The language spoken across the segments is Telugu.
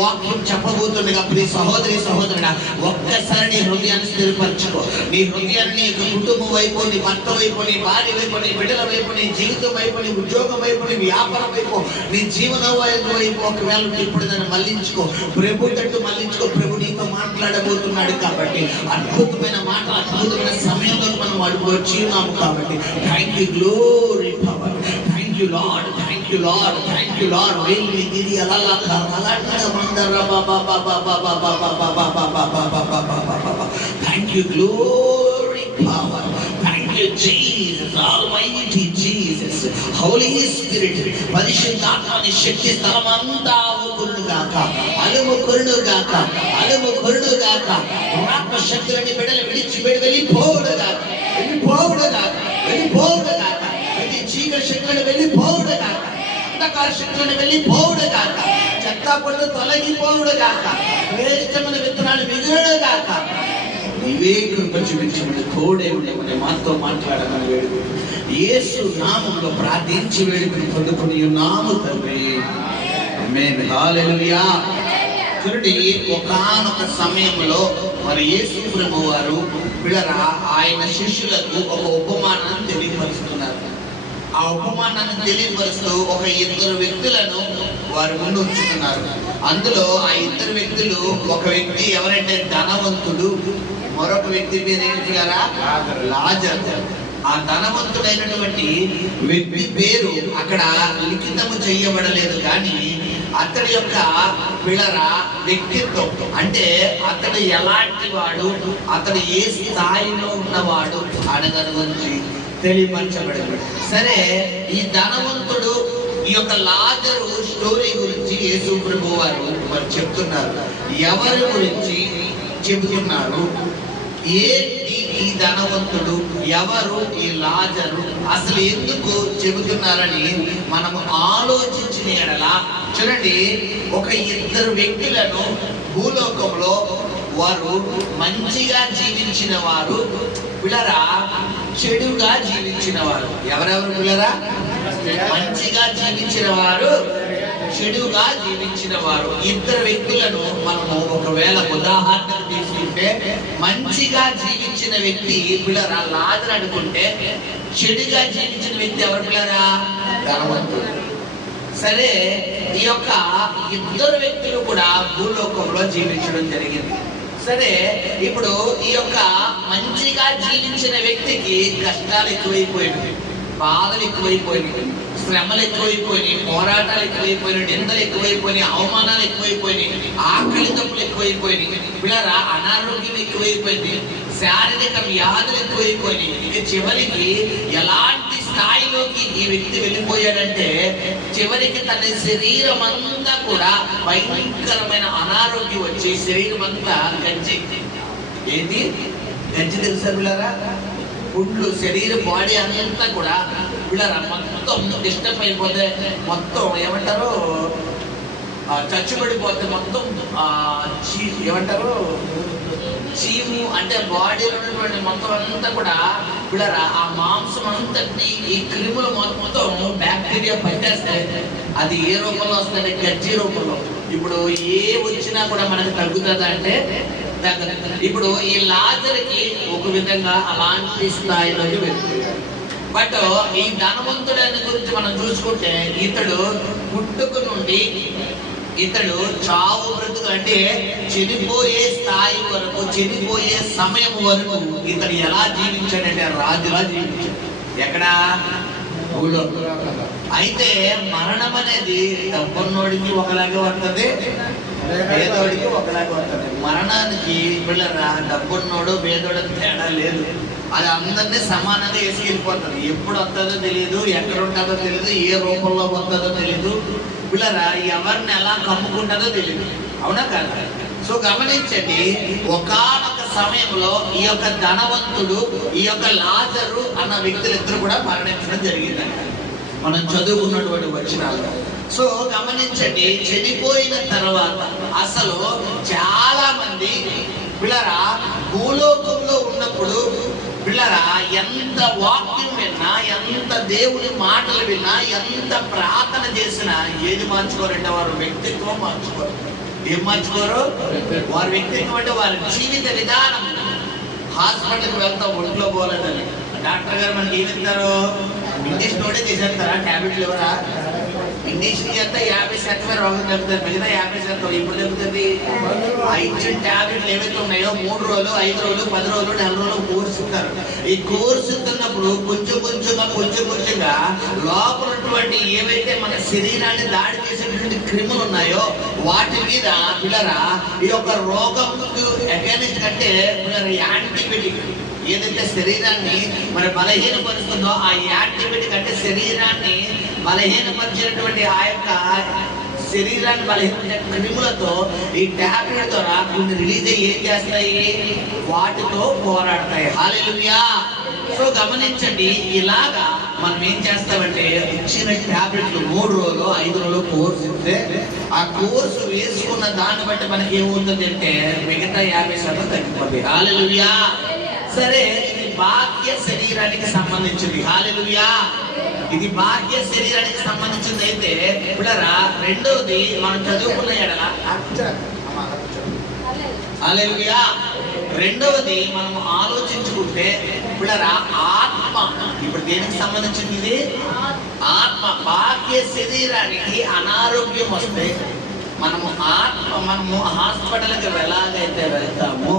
వాక్యం చెప్పబోతుండగా ప్రియ సహోదరి సహోదరుడా, ఒక్కసారి నీ హృదయాన్ని స్థిరపరచుకో. నీ హృదయాన్ని నీ కుటుంబం వైపు, నీ భర్త వైపు, నీ భార్య వైపు, నీ బిడ్డల వైపు, నీ జీవితం వైపు, నీ ఉద్యోగం వైపు, నీ వ్యాపారం వైపు, నీ జీవన వైపు ఒకవేళ ఇప్పుడు దాన్ని మళ్ళించుకో. ప్రభు తట్టు మళ్ళించుకో. ప్రభు నీతో మాట్లాడబోతున్నాడు కాబట్టి అద్భుతమైన మాట, అద్భుతమైన సమయంలో మనం అడుగు వచ్చి ఉన్నాము కాబట్టి thank you, glory power, thank you Lord, thank you Lord, thank you Lord. వెళ్ళి గిరి అలా thank you, glory power, thank you Jesus, almighty Jesus, holy spirit, పరిశుద్ధాత్మని శక్తి స్థలమంతా ఆవుకురుగాక, అలుముకురుగాక, అలుముకురుగాక. ఆత్మ శక్తులని బిడ్డలు విడిచిపెట్టి వెళ్ళిపోవుడుగాక, వెళ్ళిపోవుడుగాక, వెళ్ళిపోవుడుగాక. ప్రతి చీకటి శక్తులను వెళ్ళిపోవుడుగాక, అంధకార శక్తులను వెళ్ళిపోవుడుగాక, చెత్త పొడులు తొలగిపోవుడుగాక, శ్రేష్టమైన విత్తనాలు మిగులుగాక. నీవే కృప చూపించమని, తోడే ఉండమని, మాతో మాట్లాడమని వేడుకు యేసు నామములో ప్రార్థించి వేడుకుని పొందుకుని ఉన్నాము తండ్రి, ఆమేన్, హల్లెలూయా. చూడండి, ఒకానొక సమయంలో మరి యేసు ప్రభు వారు పిల్లరా ఆయన శిష్యులకు ఒక ఉపమానాన్ని తెలియపరుస్తున్నారు. ఆ ఉపమానాన్ని తెలియపరుస్తూ ఒక ఇద్దరు వ్యక్తులను వారు ముందు ఉంచుతున్నారు. అందులో ఆ ఇద్దరు వ్యక్తులు, ఒక వ్యక్తి ఎవరంటే ధనవంతుడు, మరొక వ్యక్తి పేరు ఏంటి కదా, లాజరు. ఆ ధనవంతుడైనటువంటి వ్యక్తి పేరు అక్కడ లిఖితము చేయబడలేదు, కానీ అతడి యొక్క పిల్లరా వ్యక్తిత్వం, అంటే అతడు ఎలాంటి వాడు, అతడు ఏ స్థాయిలో ఉన్నవాడు అనే దాని గురించి తెలియపరచబడింది. సరే, ఈ ధనవంతుడు ఈ యొక్క లాజరు స్టోరీ గురించి యేసు ప్రభు వారు మరి చెప్తున్నారు. ఎవరి గురించి చెబుతున్నారు, ఏంటి ఈ ధనవంతుడు, ఎవరు ఈ లాజరు, అసలు ఎందుకు చెబుతున్నారని మనం ఆలోచించిన ఎడల చూడండి, ఒక ఇద్దరు వ్యక్తులను భూలోకంలో వారు మంచిగా జీవించిన వారు, పిల్లరా చెడుగా జీవించిన వారు. ఎవరెవరు పిల్లరా? మంచిగా జీవించిన వారు, చెడుగా జీవించిన వారు. ఇద్దరు వ్యక్తులను మనము ఒకవేళ ఉదాహరణకు తీసుకుంటే, మంచిగా జీవించిన వ్యక్తి పిల్లరా లాజరు అనుకుంటే, చెడుగా జీవించిన వ్యక్తి ఎవరు పిల్లరా? ధనవంతుడు. సరే, ఈ యొక్క ఇద్దరు వ్యక్తులు కూడా భూలోకంలో జీవించడం జరిగింది. సరే, ఇప్పుడు ఈ యొక్క మంచిగా జీవించిన వ్యక్తికి కష్టాలు ఎక్కువైపోయినాయి, బాధలు ఎక్కువైపోయినాయి, శ్రమలు ఎక్కువైపోయినాయి, పోరాటాలు ఎక్కువైపోయినాయి, నిందలు ఎక్కువైపోయినాయి, అవమానాలు ఎక్కువైపోయినాయి, ఆకలి దప్పులు ఎక్కువైపోయినాయి, పిల్లరా అనారోగ్యం ఎక్కువైపోయింది, శారీరక వ్యాధులు ఎక్కువైపోయినాయి. ఇక చివరికి ఎలాంటి స్థాయిలోకి ఈ వ్యక్తి వెళ్ళిపోయాడంటే, చివరికి తన శరీరం అంతా కూడా భయంకరమైన అనారోగ్యం వచ్చి శరీరం అంతా గంజి, ఏంటి గంజి తెలుసా పిల్లరా? గుడ్లు, శరీర బాడీ అంతా కూడా పిల్లరా మొత్తం డిస్టర్బ్ అయిపోతే, మొత్తం ఏమంటారు చచ్చుబడిపోతే, మొత్తం ఏమంటారు చీము, అంటే బాడీలో ఉన్నటువంటి మొత్తం అంతా కూడా పిల్లరా ఆ మాంసం అంతటి ఈ క్రిములు మొత్తం బ్యాక్టీరియా పట్టేస్తే అది ఏ రూపంలో వస్తుంది? గజ్జి రూపంలో. ఇప్పుడు ఏ వచ్చినా కూడా మనకు తగ్గుతుందా అంటే తగ్గదు. ఇప్పుడు ఈ లాజరుకి ఒక విధంగా అలాంటి స్థాయిలోకి వెళ్తుంది. బట్ ఈ ధనవంతుడని గురించి మనం చూసుకుంటే, ఇతడు పుట్టుక నుండి ఇతడు చావు బ్రతుకు, అంటే చనిపోయే స్థాయి వరకు, చనిపోయే సమయం వరకు ఇతడు ఎలా జీవించాడంటే రాజులా జీవించాడు. ఎక్కడ? అయితే మరణం అనేది డబ్బున్నోడికి ఒకలాగే వస్తుంది, పేదోడికి ఒకలాగే వస్తుంది. మరణానికి పిల్లరా డబ్బున్నోడు పేదోడు తేడా లేదు, అది అందరినీ సమానంగా వేసుకెళ్ళిపోతుంది. ఎప్పుడు వస్తుందో తెలియదు, ఎక్కడ ఉంటుందో తెలియదు, ఏ రూపంలో వస్తుందో తెలియదు, పిల్లరా ఎవరిని ఎలా కమ్ముకుంటుందో తెలియదు. అవునా కదా? సో గమనించండి, ఒకానొక సమయంలో ఈ యొక్క ధనవంతుడు, ఈ యొక్క లాజరు అన్న వ్యక్తులిద్దరు కూడా మరణించడం జరిగిందంట మనం చదువుకున్నటువంటి వచనాల్లో. సో గమనించండి, చనిపోయిన తర్వాత అసలు చాలా మంది పిల్లరా భూలోకంలో ఉన్నప్పుడు పిల్లరా ఎంత వాక్యం విన్నా, ఎంత దేవుని మాటలు విన్నా, ఎంత ప్రార్థన చేసినా ఏది మార్చుకోరంటే వారు వ్యక్తిత్వం మార్చుకోరు. ఏం మార్చుకోరు? వారి వ్యక్తిత్వం అంటే వారి జీవిత విధానం. హాస్పిటల్కి వెళ్తాం ఒంట్లో పోలేదని, డాక్టర్ గారు మనకి ఏమి ఇస్తారు? ఇంజక్షన్ ఒకటే చేసేస్తారా? ట్యాబ్లెట్లు ఎవరా? ఇంజక్షన్ చేస్తే 50% రోగం తగ్గుతుంది, మిగతా 50% ఇప్పుడు తగ్గుతుంది. ఆ ఇచ్చిన ట్యాబ్లెట్లు ఏవైతే ఉన్నాయో 3 రోజులు, 5 రోజులు, 10 రోజులు, 4 రోజులు కోర్సు ఇస్తారు. ఈ కోర్సు ఇస్తున్నప్పుడు కొంచెం కొంచెంగా లోపల ఉన్నటువంటి ఏవైతే మన శరీరాన్ని దాడి చేసేటువంటి క్రిములు ఉన్నాయో వాటి మీద పిల్లరా ఈ యొక్క రోగంకు అగైనెస్ట్ అంటే పిల్లరా యాంటీబయాటిక్ ఏదైతే శరీరాన్ని మరి బలహీనపరుస్తుందో ఆ యాంటీబయాటిక్ అంటే శరీరాన్ని బలహీనపరిచినటువంటి ఆ యొక్క శరీరాన్ని బలహీన క్రిములతో ఈ టాబ్లెట్ ద్వారా కొన్ని రిలీజ్ అయ్యి ఏం చేస్తాయి? వాటితో పోరాడతాయి. హల్లెలూయా. సో గమనించండి, ఇలాగా మనం ఏం చేస్తామంటే ఇచ్చిన టాబ్లెట్లు 3 రోజులు 5 రోజులు కోర్సు ఇస్తే ఆ కోర్సు వేసుకున్న దాన్ని బట్టి మనకి ఏమవుతుంది అంటే మిగతా 50% తగ్గిపోతుంది. హల్లెలూయా. సరే, ఇది బాహ్య శరీరానికి సంబంధించింది. హల్లెలూయా. ఇది బాహ్య శరీరానికి సంబంధించింది అయితే పిల్లరా రెండోది మనం చదువుకున్న ఎడల హల్లెలూయా. రెండవది మనం ఆలోచించుకుంటే పిల్లరా ఆత్మ ఇప్పుడు దేనికి సంబంధించింది? ఇది ఆత్మ. బాహ్య శరీరానికి అనారోగ్యం వస్తే మనము హాస్పిటల్కి ఎలాగైతే వెళ్తామో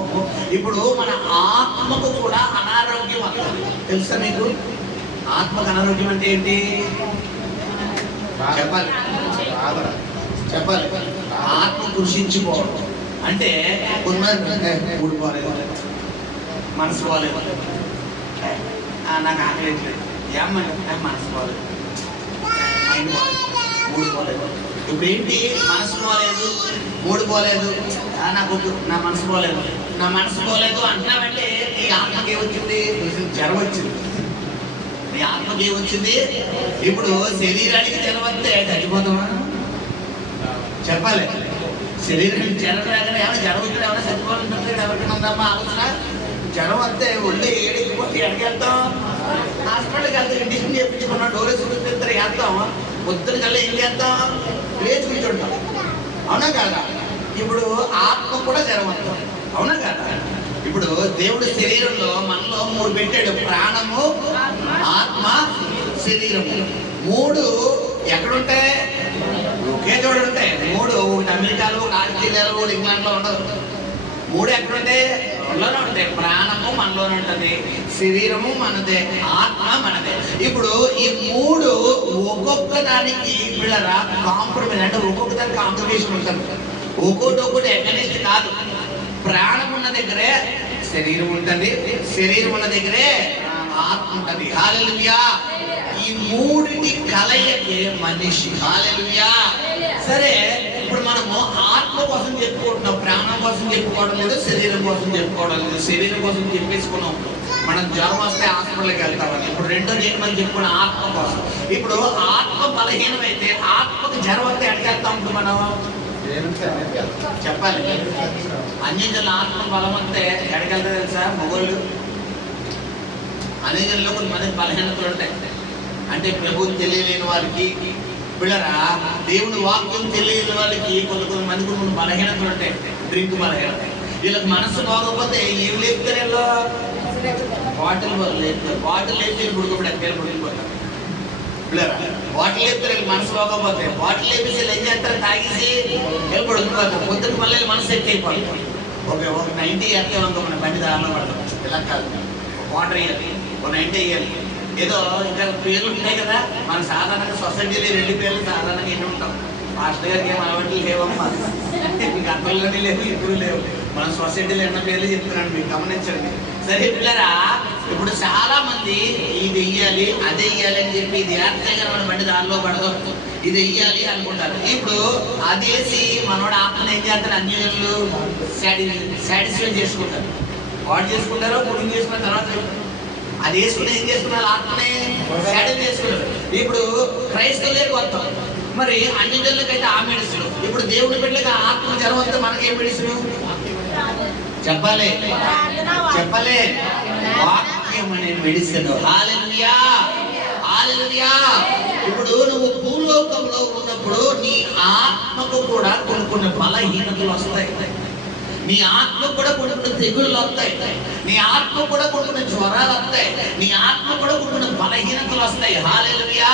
ఇప్పుడు మన ఆత్మకు కూడా అనారోగ్యం వస్తుంది. తెలుసా మీకు? ఆత్మకు అనారోగ్యం అంటే ఏంటి? చెప్పాలి. ఆత్మ కృషించిపోవడం అంటే ఊడిపోలేదు, మనసు పోలేదు, నాకు ఆకలేదు, ఏమంటే మనసు పోలేదు, మైండ్ పోలేదు, ఊడిపోలేదు. ఇప్పుడు ఏంటి? మనసు పోలేదు, ఊడిపోలేదు, నా మనసు పోలేదు అంటున్నామంటే ఈ ఆత్మకి ఏమొచ్చింది? జ్వరం వచ్చింది. నీ ఆత్మకి ఏమొచ్చింది? ఇప్పుడు శరీరానికి జ్వరం వస్తే చచ్చిపోతామా? చెప్పాలి. శరీరానికి జ్వరం రాగానే ఏమైనా జ్వరం వచ్చినా ఏమైనా చచ్చిపోవాలంటే ఎవరికైనా ఉందమ్మా ఆలోచన? జ్వరం వస్తే ఒళ్ళు ఏడెక్కిపోతే ఎక్కడికి వెళ్తాం? హాస్పిటల్కి వెళ్తాం, ఇండిషన్ చేయించుకున్నాం, డోరేజ్ చూపిస్తారు, వేస్తాం. పొద్దున కల్లా ఏం చేస్తాం? లేచి కూర్చుంటాం. అవునా కాదా? ఇప్పుడు ఆత్మ కూడా జ్వరం వస్తుంది. అవునా కాదా? ఇప్పుడు దేవుడు శరీరంలో మనలో 3 పెట్టాడు: ప్రాణము, ఆత్మ, శరీరము. 3 ఎక్కడుంటాయి? ఒకే చోట ఉంటాయి. 3 ఒకటి అమెరికాలో, ఆస్ట్రేలియాలో, ఇంగ్లాండ్లో ఉండదు. 3 ఎక్కడుంటాయి? మనలోనే ఉంటాయి. ప్రాణము మనలోనే ఉంటుంది, శరీరము మనదే, ఆత్మ మనదే. ఇప్పుడు ఈ 3 ఒక్కొక్క దానికి పిల్లరా కాంప్రమైజ్ అంటే ఒక్కొక్క దానికి కాంప్రమైజేషన్ ఉంటుంది. ఒక్కొక్కటి ఎగనిస్ట్ కాదు. ప్రాణం ఉన్న దగ్గరే శరీరం ఉంటుంది, శరీరం ఉన్న దగ్గరే ఆత్మ ఉంటుంది. హల్లెలూయా. ఈ 3టి కలయికే మనిషి. హల్లెలూయా. సరే, ఇప్పుడు మనము ఆత్మ కోసం చెప్పుకుంటున్నాం, ప్రాణం కోసం చెప్పుకోవడం లేదు, శరీరం కోసం చెప్పుకోవడం లేదు. శరీరం కోసం చెప్పేసుకున్నాం, మనం జ్వరం వస్తే హాస్పిటల్కి వెళ్తామని. ఇప్పుడు రెండోది ఏంటి మనం చెప్పుకున్న? ఆత్మ కోసం. ఇప్పుడు ఆత్మ బలహీనమైతే ఆత్మకు జ్వరం వస్తే ఎక్కడికి వెళ్తా ఉంటుంది? మనం చెప్పాలి. అన్యజనుల ఆత్మ బలం వస్తే ఎక్కడికి వెళ్తా తెలుసా? మొగోళ్ళు అన్యజనుల్లో కొంతమంది బలహీనతలు ఉంటాయి. అంటే ప్రభువుని తెలియలేని వారికి, పిల్లరా దేవుని వాక్యం తెలియని వాళ్ళకి కొంతమందికి కొన్ని బలహీనతలు ఉంటాయి. డ్రింక్ బలహీనత. వీళ్ళకి మనసు బాగోకపోతే ఏం లేపుతారు? వీళ్ళు బాటిల్ లేపుతారు. బాటిల్ లేపి పుడుకోబడి ఎక్కడ పుడిపోతారు. పిల్లరా బాటిల్ లేపుతారు. వీళ్ళు మనసు బాగోకపోతే బాటిల్ లేపేసి ఏం చేస్తారు? తాగేసి ఎప్పుడు ఉడికిపోతారు. పొద్దున్న మళ్ళీ మనసు ఎక్కి అయిపోతారు. ఒక 90 ఎక్కే వంక మన బండి దారిలో పడతాం. ఇలా కాదు, వాటర్ వేయాలి, ఒక 90 వేయాలి. ఏదో ఇంకా పేర్లు ఉంటాయి కదా. మన సాధారణంగా సొసైటీలో 2 పేర్లు సాధారణంగా ఎన్ని ఉంటాం. మాస్టర్ గారికి ఏం అలవాట్లు లేవమ్మా, మీకు అంతలోనే లేవు, ఇప్పుడు లేవు. మన సొసైటీలో ఎన్న పేర్లు చెప్తున్నాను, మీకు గమనించండి. సరే పిల్లరా, ఇప్పుడు చాలా మంది ఇది వెయ్యాలి, అది వెయ్యాలి అని చెప్పి ఇది వేస్తే కదా మన బండి దానిలో పడదు, ఇది వెయ్యాలి అనుకుంటారు. ఇప్పుడు అదేసి మనోడు ఆత్మను ఏం చేస్తారు? అన్యులు సాటిస్ఫై చేసుకుంటారు. వాడు చేసుకుంటారో పుణ్యం చేసుకున్న తర్వాత అది వేసుకుని ఏం చేసుకున్నారు? ఆత్మనే సాటిస్ఫై చేసుకున్నారు. ఇప్పుడు క్రైస్తవులకు వస్తాం, మరి అన్ని జనులకైతే ఆ మెడిసిన్. ఇప్పుడు దేవుని బిడ్డలకు ఆత్మ జ్వరం వస్తే మనకేం మెడిసిన్? చెప్పాలి. వాక్యం అనే మెడిసిన్. హల్లెలూయా. హల్లెలూయా. ఇప్పుడు నువ్వు పూలో లోకంలో ఉన్నప్పుడు నీ ఆత్మకు కూడా కొన్ని బలహీనతలు వస్తాయి. నీ ఆత్మ కూడా కొన్ని తెగుళ్ళు వస్తాయి. నీ ఆత్మ కూడా కొన్ని జ్వరాలు వస్తాయి. నీ ఆత్మ కూడా కొన్ని బలహీనతలు వస్తాయి. హల్లెలూయా.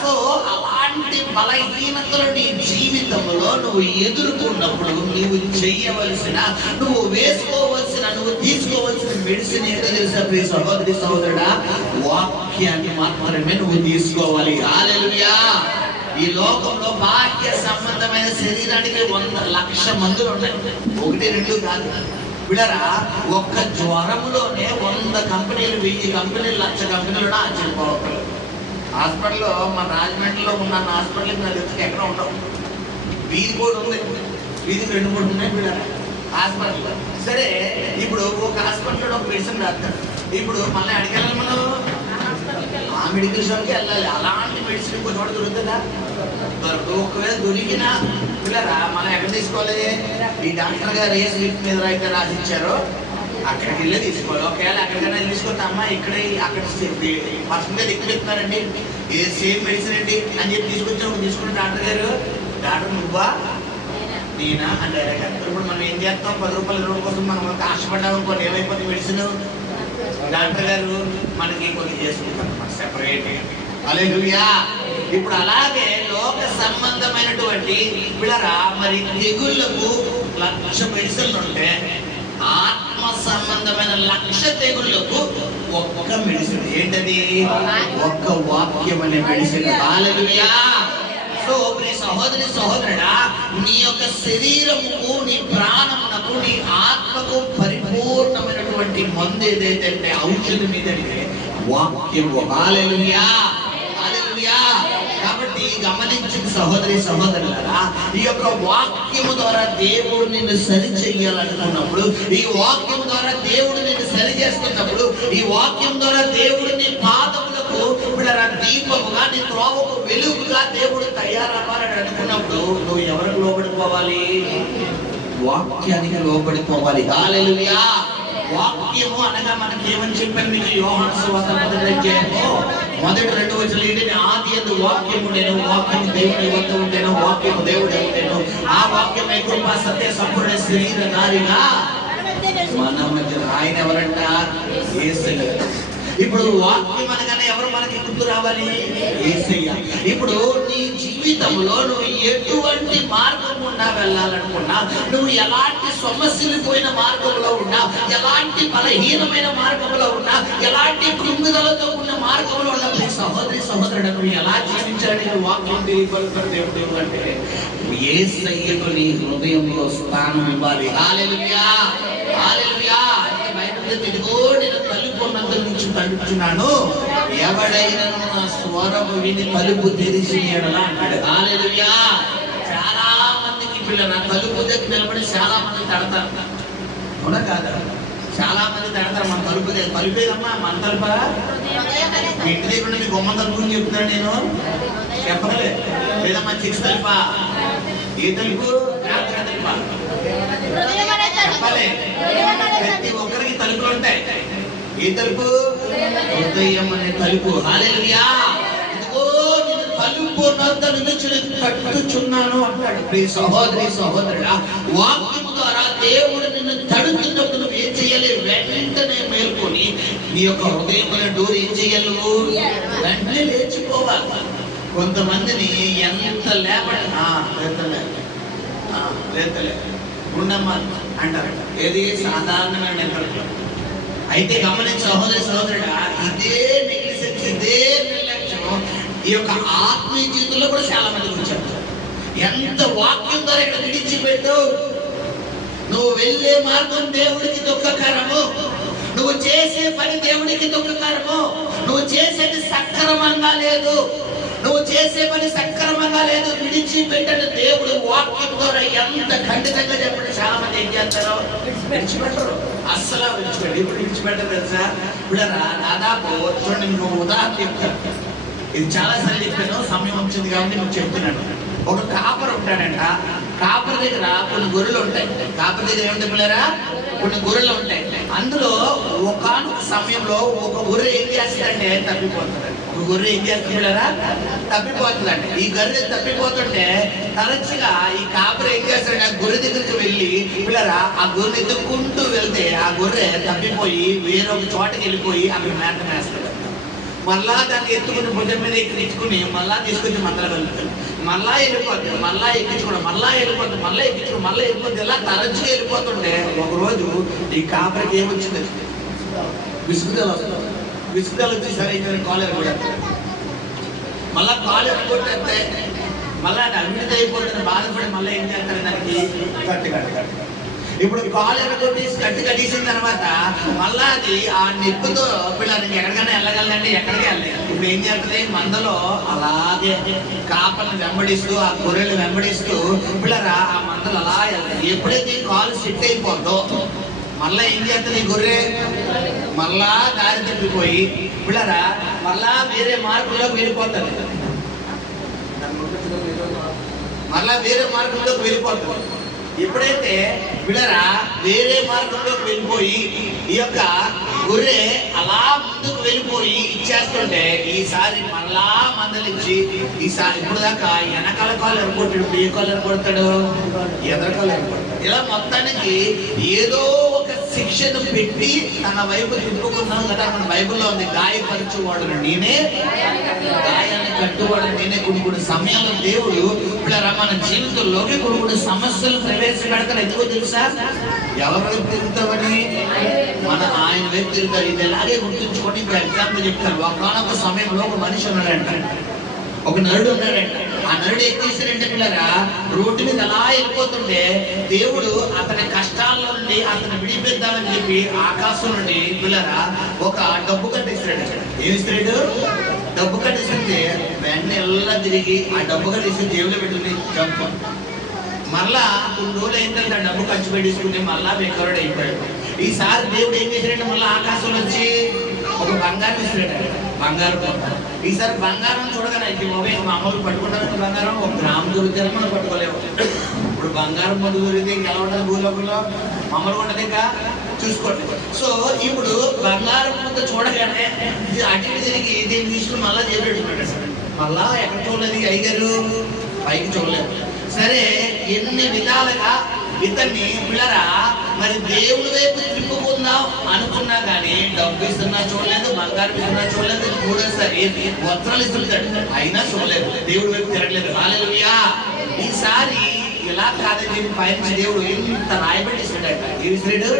సో అలాంటి బలహీనతలు నీ జీవితంలో నువ్వు ఎదుర్కొన్నప్పుడు నువ్వు చెయ్యవలసిన, నువ్వు వేసుకోవలసిన, నువ్వు తీసుకోవలసిన మెడిసిన్ ఏంటో తెలుసా ప్రియ సహోదరి సహోదరుడా? వాక్యాన్ని మాత్రమే నువ్వు తీసుకోవాలి. హల్లెలూయా. ఈ లోకంలో బాహ్య సంబంధమైన శరీరానికి 100,00,000 మందులు ఉన్నాయి. 1, 2 కాదు బిడరా. ఒక్క జ్వరములోనే 100 కంపెనీలు, 1000 కంపెనీలు, 1,00,000 కంపెనీలు ఆశ్చర్యపోవాలి. హాస్పిటల్లో మన రాజమండ్రిలో ఉన్న హాస్పిటల్కి నాకు తెలిసి ఎక్కడ ఉండవు. వీధి కూడా ఉంది, వీధికి 2, 3 ఉన్నాయి బిడరా హాస్పిటల్లో. సరే, ఇప్పుడు ఒక హాస్పిటల్లో ఒక మెడిసిన్ రాస్తాడు. ఇప్పుడు మళ్ళీ అడిగెళ్ళాలి, మనం ఆ మెడికల్ షాప్కి వెళ్ళాలి. అలాంటి మెడిసిన్ ఇంకో చోట దొరుకుతుందా? దొరకదు. ఒకవేళ దొరికినా పిల్లరా మనం ఎక్కడ తీసుకోవాలి? ఈ డాక్టర్ గారు ఏ స్లిప్ మీద అయితే రాసిచ్చారో అక్కడికి వెళ్ళి తీసుకోవాలి. ఒకవేళ ఎక్కడికైనా తీసుకుంటే అమ్మ ఇక్కడే అక్కడ పర్సెంటేజ్ ఎక్కువ చెప్తున్నారండి, ఏ సేమ్ మెడిసిన్ అండి అని చెప్పి తీసుకొచ్చి తీసుకున్న డాక్టర్ గారు, డాక్టర్ నువ్వా నేనా అంటే ఇప్పుడు మనం ఏం చేస్తాం? 10 రూపాయల 20 కోసం మనం ఆశపడ్డాము అనుకోండి, ఏమైపోతుంది మెడిసిన్? డాక్టర్ గారు మనకి కొన్ని చేసుకుంటాం సెపరేట్. హల్లెలూయా. ఇప్పుడు అలాగే లోక సంబంధమైనటువంటి పిల్లరా మరి తెగుళ్లకు 1,00,000 మెడిసిన్లు ఉంటే ఆత్మ సంబంధమైన 1,00,000 తెగుళ్లకు ఒక్క మెడిసిన్. ఏంటది? ఒక్క వాక్యం అనే మెడిసిన్. హల్లెలూయా. సో నీ సహోదరి సహోదరుడా, నీ యొక్క శరీరముకు, నీ ప్రాణమునకు, నీ ఆత్మకు పరిపూర్ణమైనటువంటి మందు ఏదైతే అంటే ఔషధం ఏదంటే వాక్యము. హల్లెలూయా. హల్లెలూయా. కాబట్టి గమనించిన సహోదరి సహోదరులారా, ఈ యొక్క వాక్యము ద్వారా దేవుడు నిన్ను సరి చెయ్యాలనుకున్నప్పుడు, ఈ వాక్యం ద్వారా దేవుడు నిన్ను సరి చేస్తున్నప్పుడు, ఈ వాక్యం ద్వారా దేవుడు నీ పాదములకు దీపముగా, నీ త్రోవకు వెలుగుగా దేవుడు తయారవ్వాలని అనుకున్నప్పుడు నువ్వు ఎవరికి లోబడిపోవాలి? వాక్యానికి లోబడిపోవాలి. హల్లెలూయా. వాక్యము అనగా మనకి ఏమని చెప్పాను మీకు? యోహాను సువార్త 1 వచనం, ఆదియందు వాక్యము నేను, వాక్యము దేవుని వద్ద ఉండెను, వాక్యము దేవుడే ఉండెను, ఆ వాక్యమే కృపా సత్య సంపూర్ణ శరీరధారిగా మన మధ్య. ఆయన ఎవరంట? యేసయ్య. ఇప్పుడు వాక్యం అనగానే ఎవరు మనకి గుర్తు రావాలి? యేసయ్య. ఇప్పుడు నీ జీవితంలో నువ్వు ఎటువంటి మార్గం ఉన్నా వెళ్ళాలనుకున్నా, నువ్వు ఎలాంటి సమస్యలు పోయిన మార్గంలో ఉన్నా, ఎలాంటి బలహీనమైన మార్గంలో ఉన్నా, ఎలాంటి కృంగుదలతో ఉన్న మార్గంలో ఉన్న సహోదరి సహోదరుడు నువ్వు ఎలా జీవించాలని వాక్యం తెలియపరుస్తాడు దేవుడు అంటే యేసయ్యకు నీ హృదయంలో స్థానం ఇవ్వాలి. హల్లెలూయా. హల్లెలూయా. ఇదిగో నేను తలుపు నుంచి తలుపుచున్నాను, ఎవడైనా నా స్వరము విని తలుపు తెరిచి అంటాడు. హల్లెలూయా. చాలా మందికి పిల్లలు నా తలుపు దగ్గర నిలబడి చాలా మంది తడతారు. అవునా కాదా? చాలా మంది తడతారు. మన తలుపు దగ్గర తలుపేదమ్మా, మన తలుపా? ఇంటి దగ్గర మీ గుమ్మ తలుపు అని చెప్తాను నేను, చెప్పలే. లేదమ్మా చిక్స్ తలుపా? ఏ తలుపు? తలుపా? చెప్పలే. ప్రతి ఒక్కరికి తలుపులు ఉంటాయి. ఏ తలుపు? హృదయం అనే తలుపు. హల్లెలూయా. ఇదిగో నేను తలుపు నద్ద నిలుచుని తట్టుచున్నాను అంటాడు. ప్రియ సహోదరి సహోదరుడా, వాక్యము ద్వారా దేవుడు నిన్ను తడుతున్నప్పుడు నువ్వు ఏం చేయాలి? వెంటనే మేల్కొని నీ యొక్క హృదయం అనే డోర్ ఏం చేయాలి? వెంటనే లేచిపోవాలి. కొంతమందిని ఎంత లేపలే ఉండమ్మా అంటారు. ఏది? సాధారణమైన నెలకొల్ప. అయితే గమనించి సహోదరి సహోదరుడా, ఇదే నెగ్లిజెన్స్, ఇదే నిర్లక్ష్యం ఈ యొక్క ఆత్మీయ జీవితంలో కూడా చాలా మంది వచ్చారు. ఎంత వాక్యం ద్వారా ఇక్కడ విడిచిపెట్టు. నువ్వు వెళ్ళే మార్గం దేవుడికి దుఃఖకరము, నువ్వు చేసే పని దేవుడికి దుఃఖకరము, నువ్వు చేసేది సక్రమంగా లేదు, నువ్వు చేసే పని సక్రమంగా లేదు, విడిచిపెట్టని దేవుడు వాక్యం ద్వారా ఎంత ఖండితంగా చెప్పండి. చాలా మంది ఏం చేస్తారు? విడిచిపెట్టరు. అస్సలు విడిచిపెట్టారు. ఇప్పుడు విడిచిపెట్టరు తెలుసా? ఇప్పుడు దాదాపు చూడండి, మీకు ఉదాహరణ చెప్తాను. ఇది చాలాసార్లు చెప్పాను, సమయం వచ్చింది కాబట్టి మీకు చెప్తున్నాను. ఒక కాపర్ ఉంటాడంట. కాపర్ దగ్గర కొన్ని గొర్రెలు ఉంటాయి. కాపర్ దగ్గర ఏమిటి పిల్లరా? కొన్ని గొర్రెలు ఉంటాయి. అందులో ఒకనొక సమయంలో ఒక గొర్రె ఏం చేస్తుందంటే తప్పిపోతుందండి. గొర్రె ఏం చేస్తున్నారా? తప్పిపోతుందండి. ఈ గొర్రె తప్పిపోతుంటే తరచుగా ఈ కాపరి ఏం చేస్తాడు, ఆ గొర్రె దగ్గరికి వెళ్ళి పిల్లరా ఆ గొర్రె ఎత్తుకుంటూ వెళ్తే ఆ గొర్రె తప్పిపోయి వేరొక చోటకి వెళ్ళిపోయి అక్కడ మేత మేస్తాడు. మళ్ళా దాన్ని ఎత్తుకుని భుజం మీద ఎక్కించుకుని మళ్ళా తీసుకొచ్చి మందల వెళ్తాడు. మళ్ళా వెళ్ళిపోతుంది, మళ్ళా ఎక్కించుకోవడం, మళ్ళా వెళ్ళిపోతుంది, మళ్ళీ ఎక్కించుకోవడం, మళ్ళీ వెళ్ళిపోతుంది. ఇలా తరచుగా వెళ్ళిపోతుంటే ఒకరోజు ఈ కాపరికి ఏమొచ్చింది, విసుగుదల వస్తుంది. విసుగుదల వచ్చి సరే కాలేరు కూడా మళ్ళా కాలేరు కొట్టేస్తే మళ్ళీ అవినీతి అయిపోతుంది, బాధపడి మళ్ళీ ఏం చేస్తారు, దానికి కట్టు. ఇప్పుడు కాలు ఎరగొట్టేసి కట్టు కట్టేసిన తర్వాత మళ్ళా అది ఆ నిప్పుతో పిల్లలకి ఎక్కడికైనా వెళ్ళగలండి, ఎక్కడికి వెళ్ళలేదు. ఇప్పుడు ఏం చేస్తుంది, మందలో అలాగే కాపలను వెంబడిస్తూ ఆ గొర్రెలు వెంబడిస్తూ పిల్లరా ఆ మందలు అలా వెళ్తాయి. ఎప్పుడైతే కాలు సెట్ అయిపోద్దో మళ్ళా ఏం చేస్తుంది గొర్రె, మళ్ళా దారి తప్పిపోయి పిల్లరా మళ్ళా వేరే మార్గంలోకి వెళ్ళిపోతుంది. మళ్ళా వేరే మార్గంలోకి వెళ్ళిపోతుంది. ఎప్పుడైతే పిల్లరా వేరే మార్గంలోకి వెళ్ళిపోయి ఈ యొక్క గొర్రె అలా ముందుకు వెళ్ళిపోయి ఇచ్చేస్తుంటే ఈసారి మళ్ళా మందలించి ఈసారి ఇప్పుడు దాకా వెనకాల కాలు ఎరగొట్టాడు, ఏ కాలు ఎరగొడతాడు, ఎదరకాలు ఎరగొడతాడు. ఇలా మొత్తానికి ఏదో ఒక శిక్షను పెట్టి తన వైపు తిప్పుకున్నాం కదా. మన బైబిల్లో ఉంది, గాయపరచువాడును నేనే, గాయాన్ని కట్టువాడు నేనే. కొన్ని సమయంలో దేవుడు ఇలా మన జీవితంలోకి కొన్ని సమస్యలు ప్రవేశపెడతారు. ఎందుకో తెలుసా, ఎవరి వైపు తిరుగుతామని, మన ఆయన వైపు తిరుగుతారు. ఇది ఎలాగే గుర్తుంచుకొని ఇప్పుడు ఎగ్జాంపుల్ చెప్తారు. ఒకనొక సమయంలో ఒక మనిషి ఉన్నాడంట, ఒక నరుడు ఉన్నాడంట. ఆ నరుడు ఏం చేశాడంటే పిల్లరా రోడ్డు మీద అలా వెళ్ళిపోతుంటే దేవుడు అతని కష్టాల్లో నుండి అతను విడిపిద్దామని చెప్పి ఆకాశం నుండి పిల్లరా ఒక డబ్బు కట్టేస్తాడు. ఏమి ఇస్తాడు, డబ్బు కట్టేసింది. వెంటనే ఎలా తిరిగి ఆ డబ్బు కట్టేసి దేవుడు పెట్టుకుని డబ్బు మళ్ళా కొన్ని రోజులు ఏంటంటే ఆ డబ్బు ఖర్చు పెట్టేసుకుని మళ్ళా బెక్కరుడు అయిపోయాడు. ఈసారి దేవుడు ఏం చేశాడంటే మళ్ళీ ఆకాశంలో వచ్చి ఒక బంగారం ఇస్తాడు, బంగారం. ఈసారి బంగారం చూడగానే మామూలు పట్టుకుంటారు. బంగారం 1 గ్రాము దొరికితే మనం పట్టుకోలేము. ఇప్పుడు బంగారం ముందు దొరికితే ఇంకెలా ఉంటుంది, భూలోకంలో మామూలుగా ఉంటుంది. ఇంకా చూసుకోండి. సో ఇప్పుడు బంగారం ముందు చూడగానే అటు తిరిగి దీన్ని తీసుకుని మళ్ళా చేపెట్టుకున్నాడు. మళ్ళా ఎక్కడ చూడలేదు అయ్యగారు, పైకి చూడలేదు. సరే ఎన్ని విధాలుగా ఇతన్ని పిల్లరా మరి దేవుడి వైపు తిప్పుకుందాం అనుకున్నా కానీ డబ్బు ఇస్తున్నా చూడలేదు, బంగారం ఇస్తున్నా చూడలేదు. మూడోసారి వస్త్రాలు ఇస్తుంటాడు, అయినా చూడలేదు, దేవుడి వైపు తిరగలేదు. హల్లెలూయా. ఈసారి ఇలా కాదని పైన దేవుడు ఎంత రాయబెట్టిస్తాడట. ఏమి ఇస్తాడు,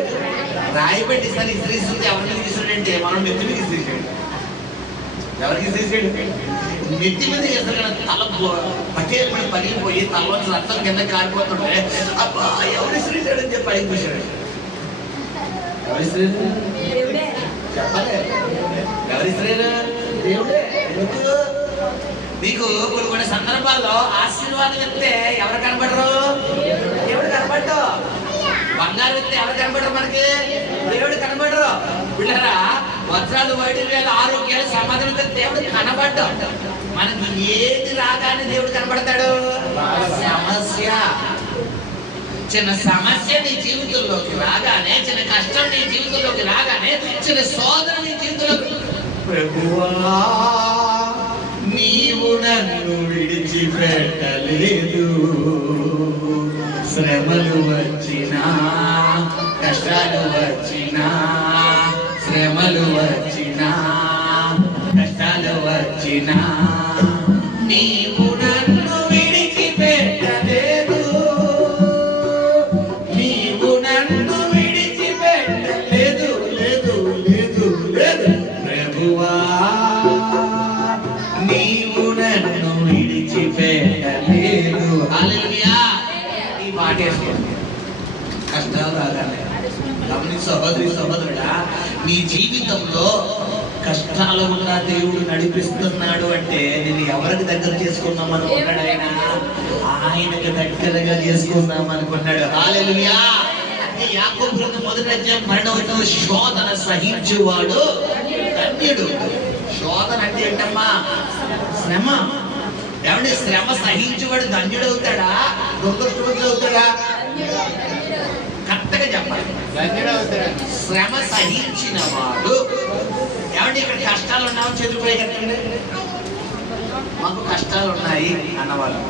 రాయబెట్టిస్తాడు. ఇస్త్రీస్తుంది. ఎవరి మీద ఇస్తాడంటే మనం నెత్తి మీద ఇస్త్రీసాడు. ఎవరికి ఇస్త్రీసాడు, నెత్తి మీద చేస్తాడు కదా. తల పట్టేలు మీద పగిలిపోయి తలలోంచి రక్తం కింద కారిపోతుంటే అబ్బా ఎవరు ఇస్త్రీసాడని చెప్పి పైకి చూశాడు. ఎవరు ఇస్త్రీసాడు చెప్పలే, ఎవరు ఇస్త్రీసాడు, దేవుడే. మీకు కొన్ని సందర్భాల్లో ఆశీర్వాదం ఇస్తే ఎవరు కనబడరు, దేవుడు కనబడ్డు. బంగారం ఇస్తే ఎవరు కనబడరు, మనకి దేవుడు కనబడరు. పిల్లరా వజ్రాలు, వైడూర్యాలు, ఆరోగ్యాలు, సమాధానం దేవుడు కనబడ్డు. మనకి ఏది రాగానే దేవుడు కనబడతాడు, సమస్య. చిన్న సమస్య నీ జీవితంలోకి రాగానే, చిన్న కష్టం నీ జీవితంలోకి రాగానే, చిన్న శోధన నీ జీవితంలోకి, ప్రభువా నీవు నన్ను విడిచిపెట్టలేదు, శ్రమలు వచ్చినా కష్టాలు వచ్చినా, శ్రమలు వచ్చినా కష్టాలు వచ్చినా నీవు నన్ను విడిచిపెట్టలేదు, నీవు నన్ను విడిచిపెట్టలేదు, లేదు లేదు లేదు ప్రభువా నీవు నన్ను విడిచిపెట్టలేదు. హల్లెలూయా. ఈ మాట కష్టాలు రాగానే గమని సహోదరి సహోదరుడా, నీ జీవితంలో కష్టాలు ఉన్న దేవుడు నడిపిస్తున్నాడు అంటే నేను ఎవరికి దగ్గర చేసుకుందాం అనుకున్నాడు, ఆయనకి దగ్గరగా చేసుకుందాం అనుకున్నాడు. హల్లెలూయా. యాకోబు గ్రంథం 1వ అధ్యాయం 12వ వచనం, శోధన సహించువాడు ధన్యుడు. శోధన అంటే ఏంటమ్మా, శ్రమ. ఏమంటే శ్రమ సహించువాడు ధన్యుడు అవుతాడా, దురదృష్టవంతుడు అవుతాడా? కరెక్ట్గా చెప్పాలి, శ్రమ సహించిన వాడు ఏమంటే ఏమంటే ఇక్కడ కష్టాలు ఉన్నామని చదువుపోయి కట్టండి. మాకు కష్టాలు ఉన్నాయి అన్నవాళ్ళు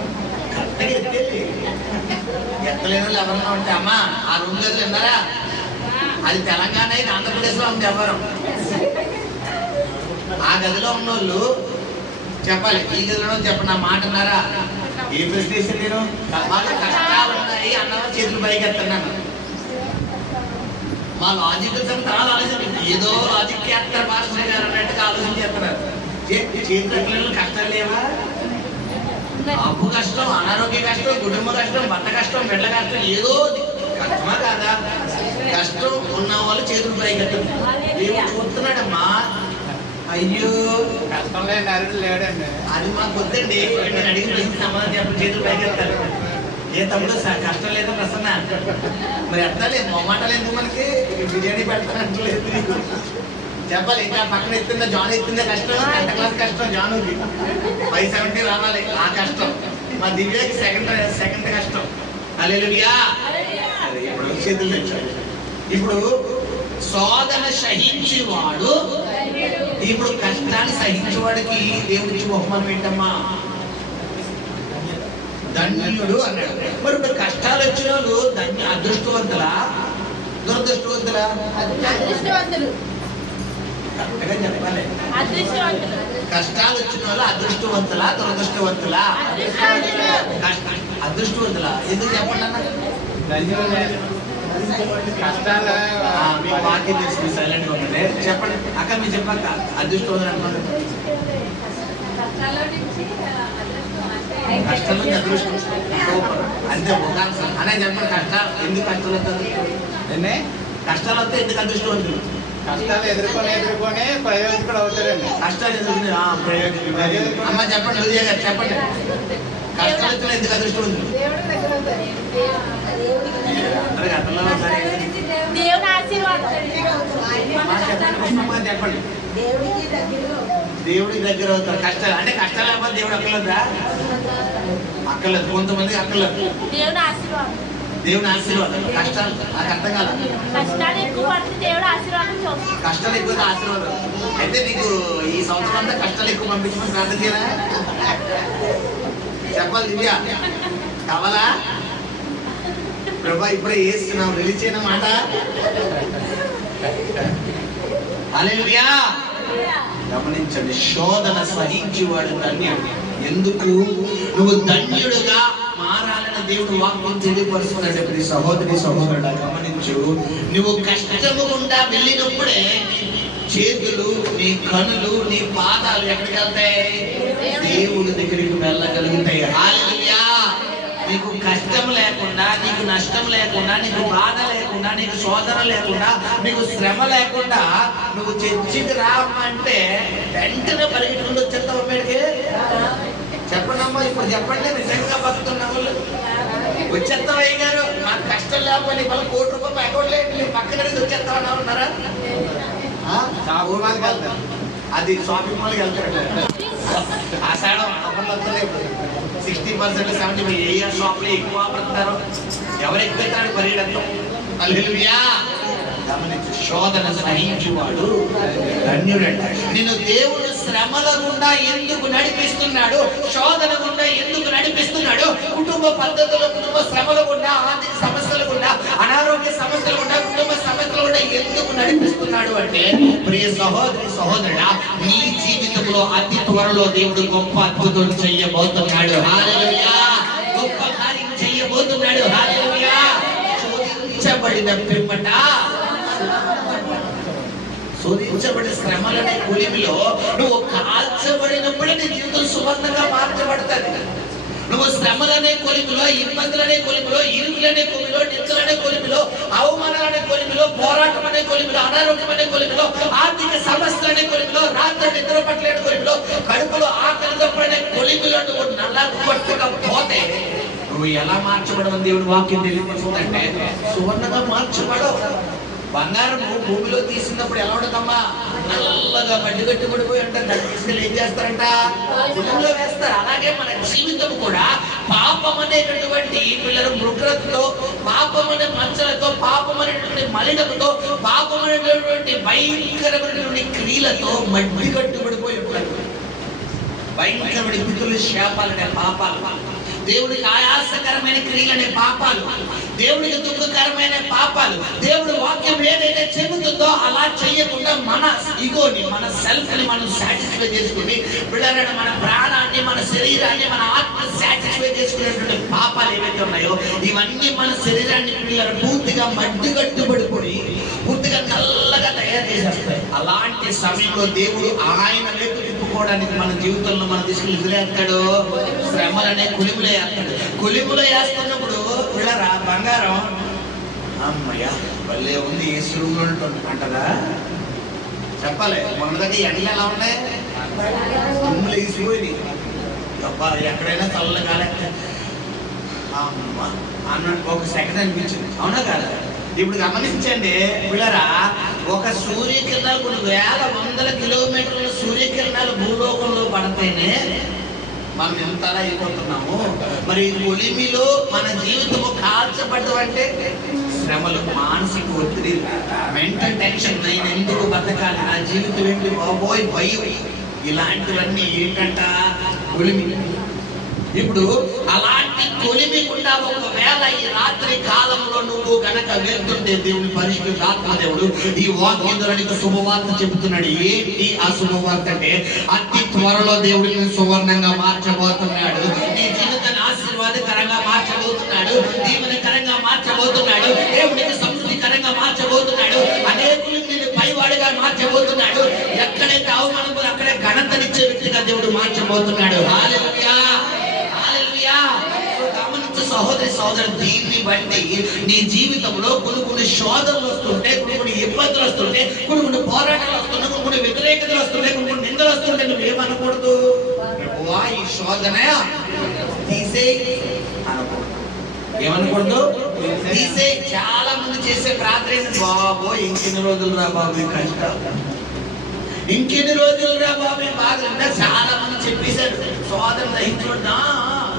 కరెక్ట్గా ఎత్తేది. ఎత్తలేని వాళ్ళు ఎవరన్నా ఉంటే అమ్మా ఆ రూమ్ గదులు విన్నారా, అది తెలంగాణ ఇది ఆంధ్రప్రదేశ్లో ఉంది ఎవరు. ఆ గదిలో ఉన్నోళ్ళు చెప్పాలి, ఈ గదిలో చెప్పండి నా మాట అన్నారా. ఏ ప్రశ్న నేను మాకు కష్టాలు ఉన్నాయి అన్నవాళ్ళు చేతులు పైకి ఎత్తన్నాను. మా లాజిక్ చాలా ఆలోచన, ఏదో లాజిక్ చేస్తారు మాస్టర్ గారు అన్నట్టుగా ఆలోచన చేస్తున్నారు. చేతులు కష్టాలు లేవా? అప్పు కష్టం, అనారోగ్య కష్టం, కుటుంబ కష్టం, భర్త కష్టం, బిడ్డ కష్టం, ఏదో కష్టమా కాదా? కష్టం ఉన్న వాళ్ళు చేతులు పైకెత్తారు. దేవుడు చూస్తున్నాడమ్మా. అయ్యో కష్టం లేని అరుడు లేడండి. అది మాకు వద్దండి. నేను అడిగిన ప్రశ్న సమాధానం చెప్పి చేతులు పైకెత్తారు. ఏ తమ్ముడు కష్టం లేదా ప్రసన్న? మరి ఎత్తాలి, మొమ్మాటాలు ఎందుకు మనకి? బిర్యానీ పెడతానంటలేదు చెప్పాలి. ఇంకా పక్కన ఎత్తుందా జాన్ ఎత్తుందా కష్టం, 10th క్లాస్ కష్టం జానుకి 570 రావాలి ఆ కష్టం. మా దివ్యకి సెకండ్ కష్టం. హల్లెలూయా. ఇప్పుడు చేతులు తెచ్చాడు. ఇప్పుడు శోధన సహించేవాడు, ఇప్పుడు కష్టాన్ని సహించేవాడికి దేవుడికి బహుమానం ఏంటమ్మా? ధన్యుడు అన్నాడు. మరి ఇప్పుడు కష్టాలు వచ్చిన వాళ్ళు అదృష్టవంతులా దురదృష్టవంతులా? కరెక్ట్గా చెప్పాలి. కష్టాలు వచ్చిన వాళ్ళు అదృష్టవంతులా దురదృష్టవంతులా? అదృష్టవంతులా. ఎందుకు చెప్పండి అన్న? కష్టాలు మీకు వాక్యం తెలుసు, సైలెంట్గా ఉంటే చెప్పండి అక్క. మీరు చెప్పాక అదృష్టవంతులు అనుకోండి. కష్టం నుంచి అదృష్టం అంతే ఒక అనే చెప్పండి. కష్టాలు ఎందుకు కష్టాలు వస్తుంది? కష్టాలు వస్తే ఎందుకు అదృష్టవంతులు? కష్టాలు ఎదుర్కొని ప్రయోజకుడు అవుతారండి. కష్టాలు ఎదుర్కొని ప్రయోజకుడు. అమ్మ చెప్పండి, హృదయ గారు చెప్పండి. కష్టాలు వచ్చిన ఎందుకు అదృష్టవంతులు? అందరికి అర్థంలో సరే చెప్పండి. దేవుడికి దగ్గర అవుతారు. కష్టాలు అంటే కష్టాలు లేకపోతే దేవుడు అక్కర్లేదా? అక్కర్లేదు. కొంతమంది అక్కర్లేదు. దేవుని ఆశీర్వాదం. కష్టాలు నాకు అర్థం కాదు. కష్టాలు ఎక్కువ కష్టాలు ఎక్కువ ఆశీర్వాదం. అయితే నీకు ఈ సంవత్సరం అంతా కష్టాలు ఎక్కువ పంపించమని ప్రార్థన చేయరా? చెప్పాలి దివ్య కావాలా? ప్రభా ఇప్పుడే వేస్తున్నాం రిలీజ్ చేయన మాట. హల్లెలూయా. గమనించండి, శోధన సహించేవాడు ధన్యుడు. ఎందుకు నువ్వు ధన్యుడుగా మారాలని దేవుడు వాక్యం తెలియపరుస్తున్నాడు. ప్రతి సహోదరి సహోదరుడా గమనించు, నువ్వు కష్టము గుండా వెళ్ళినప్పుడే చేతులు, నీ కనులు, నీ పాదాలు ఎక్కడికి వెళ్తాయి? దేవుడి దగ్గరికి వెళ్ళగలుగుతాయి. హల్లెలూయా. నీకు కష్టం లేకుండా, నీకు నష్టం లేకుండా, నీకు బాధ లేకుండా, నీకు శోధన లేకుండా, నీకు శ్రమ లేకుండా నువ్వు చర్చికి రామంటే వెంటనే పరిగెట్టుకుంటూ వచ్చేస్తావు. అమ్మేడికి చెప్పండి అమ్మా, ఇప్పుడు చెప్పండి. నిజంగా బతుకున్న వాళ్ళు వచ్చేస్తావు. అయ్య గారు నాకు కష్టం లేకపోతే వాళ్ళ ₹1,00,00,000 అకౌంట్ లేదు, మీరు పక్కన వచ్చేస్తామని ఉన్నారా? అది షాపింగ్ మాల్కి వెళ్తాడు. ఆషాఢం ఆఫర్లు 60%, 70%. ఏ షాప్లో ఎక్కువ ఆపడతారు, ఎవరు ఎక్కుతారు పరిగెడతాం. హల్లెలూయా. గమనించు, శోధన సహించువాడు ధన్యుడంట. నిన్ను దేవుడు శ్రమల గుండా ఎందుకు నడిపిస్తున్నాడు? శోధన గుండా ఎందుకు నడిపిస్తున్నాడు? కుటుంబ పద్ధతులు, కుటుంబ శ్రమల గుండా, ఆర్థిక సమస్యల గుండా, అనారోగ్య సమస్యల గుండా, కుటుంబ సమస్యల గుండా ఎందుకు నడిపిస్తున్నాడు అంటే, ప్రియ సహోదరి సహోదరుడా, నీ జీవితంలో అతి త్వరలో దేవుడు గొప్ప అద్భుతం చెయ్యబోతున్నాడు. హల్లెలూయా. గొప్ప కార్యం చెయ్యబోతున్నాడు. హల్లెలూయా. శోధించబడిన పిమ్మట, శోధించబడిన శ్రమలనే కొలిమిలో నువ్వు కాల్చబడినప్పుడే నీ జీవితం సువర్ణంగా మార్చబడుతుంది. నువ్వు శ్రమలనే కొలిమిలో, ఇబ్బందులనే కొలిమిలో, ఇరుకులనే కొలిమిలో, నిందలనే కొలిమిలో, అవమానాలనే కొలిమిలో, పోరాటం అనే కొలిమిలో, అనారోగ్యం అనే కొలిమిలో, ఆర్థిక సమస్యలనే కొలిమిలో, రాత్రి నిద్ర పట్టలేని కొలిమిలో, కడుపులో ఆకలి తప్పనే కొలిమిలో నువ్వు నల్లగొట్టకపోతే నువ్వు ఎలా మార్చబడమని దేవుడు వాక్యం తెలియపరుస్తుందంటే, సువర్ణంగా మార్చబడవు. బంగారం భూమిలో తీసినప్పుడు ఎలా ఉంటుందమ్మా? నల్లగా గడ్డి పడిపోయి ఉంటారు. దాన్ని తీసుకెళ్ళి ఏం చేస్తారంట? భూమిలో వేస్తారు. అలాగే మన జీవితం కూడా పాపం అనేటటువంటి పిల్లలు మృగలతో, పాపం అనే మచ్చలతో, పాపం అనేటువంటి పాపమైనటువంటి మలినముతో, పాపమైనటువంటి భయంకరమైనటువంటి క్రియలతో మడ్డి కట్టుబడిపోయి ఉంటారు. భయంకరమైన పితులు, శాపాలనే పాపాలు, దేవుడికి ఆయాసకరమైన క్రియలనే పాపాలు, దేవుడికి దుఃఖకరమైన పాపాలు, దేవుడి వాక్యం ఏదైతే చెబుతుందో అలా చేయకుండా మన ఈగోని, మన సెల్ఫ్ ని మనం సాటిస్ఫై చేసుకుని బిడ్డలను, మన ప్రాణాన్ని, మన శరీరాన్ని, మన ఆత్మ సాటిస్ఫై చేసుకునేటువంటి పాపాలు ఏవైతే ఉన్నాయో ఇవన్నీ మన శరీరాన్ని పిల్లలు పూర్తిగా మడ్డి కట్టుబడిపోయి పూర్తిగా నల్లగా తయారు చేసేస్తాయి. అలాంటి సమయంలో దేవుడు ఆయన వైపు తిప్పుకోవడానికి మన జీవితంలో మన తీసుకుని వదిలేస్తాడు. శ్రమలనే కొలిములో వేస్తాడు. కొలిములో వేస్తున్నప్పుడు పిల్లరా బంగారం అమ్మయ్య భలే ఉంది, ఏ సురువులో అంటదా చెప్పాలి. మొన్నదాకా ఎండలు ఎలా ఉన్నాయి, దుమ్ములు వేసిపోయి ఎక్కడైనా చల్లగాలి అమ్మ అన్నట్టు ఒక సెకండ్ అనిపించింది. అవునా కాదా? ఇప్పుడు గమనించండి పిల్లరా, ఒక సూర్యకిరణాలు కొన్ని వేల వందల కిలోమీటర్ల సూర్యకిరణాలు భూలోకంలో పడితేనే మనం ఎంతలా అయిపోతున్నాము. మరి కొలిమిలో మన జీవితము కాల్చబడ్డం అంటే శ్రమలు, మానసిక ఒత్తిడి, మెంటల్ టెన్షన్, నేను ఎందుకు బతకాలి, నా జీవితం ఏంటి బాబోయ్ భయం, ఇలాంటివన్నీ ఏంటంట కొలిమి. ఇప్పుడు అలాంటి కొలిమి గుండా ఒకవేళ ఈ రాత్రి కాలంలో నువ్వు గనక వెళ్తుంటే దేవుని పరిశుద్ధ ఆత్మదేవుడు ఈ వాక్యం ద్వారా నీకు శుభవార్త చెబుతున్నాడు. ఏంటి ఆ శుభవార్త అంటే అతి త్వరలో దేవుడిని సువర్ణంగా మార్చబోతున్నాడు. నీ జీవితాన్ని ఆశీర్వాదకరంగా మార్చబోతున్నాడు, దీవెనకరంగా మార్చబోతున్నాడు, దేవుడికి సమృద్ధికరంగా మార్చబోతున్నాడు, అనేకులకు నేను పైవాడిగా మార్చబోతున్నాడు, ఎక్కడైతే అవమానం అక్కడే ఘనతనిచ్చే వ్యక్తిగా దేవుడు మార్చబోతున్నాడు. హల్లెలూయా, హల్లెలూయా. గమనించు సహోదరి సహోదరు, దీన్ని బట్టి నీ జీవితంలో కొన్ని శోధనలు వస్తుంటే, కొన్ని ఇబ్బందులు వస్తుంటే, కొన్ని పోరాటాలు వస్తుంటే, కొన్ని వ్యతిరేకతలు వస్తుంటే, కొన్ని నిందలు వస్తుంటే నువ్వేమనకూడదు, ఈ శోధన తీసే అనకూడదు. ఏమనకూడదు, తీసే. చాలా మంది చేసే ప్రార్థన, బాబో ఇంకెన్ని రోజులు రా బాబు కష్టం, ఇంకెన్ని రోజులు రా బాబు బాగా. చాలా మంది చెప్పేశారు శోధన సహించుకుంటా,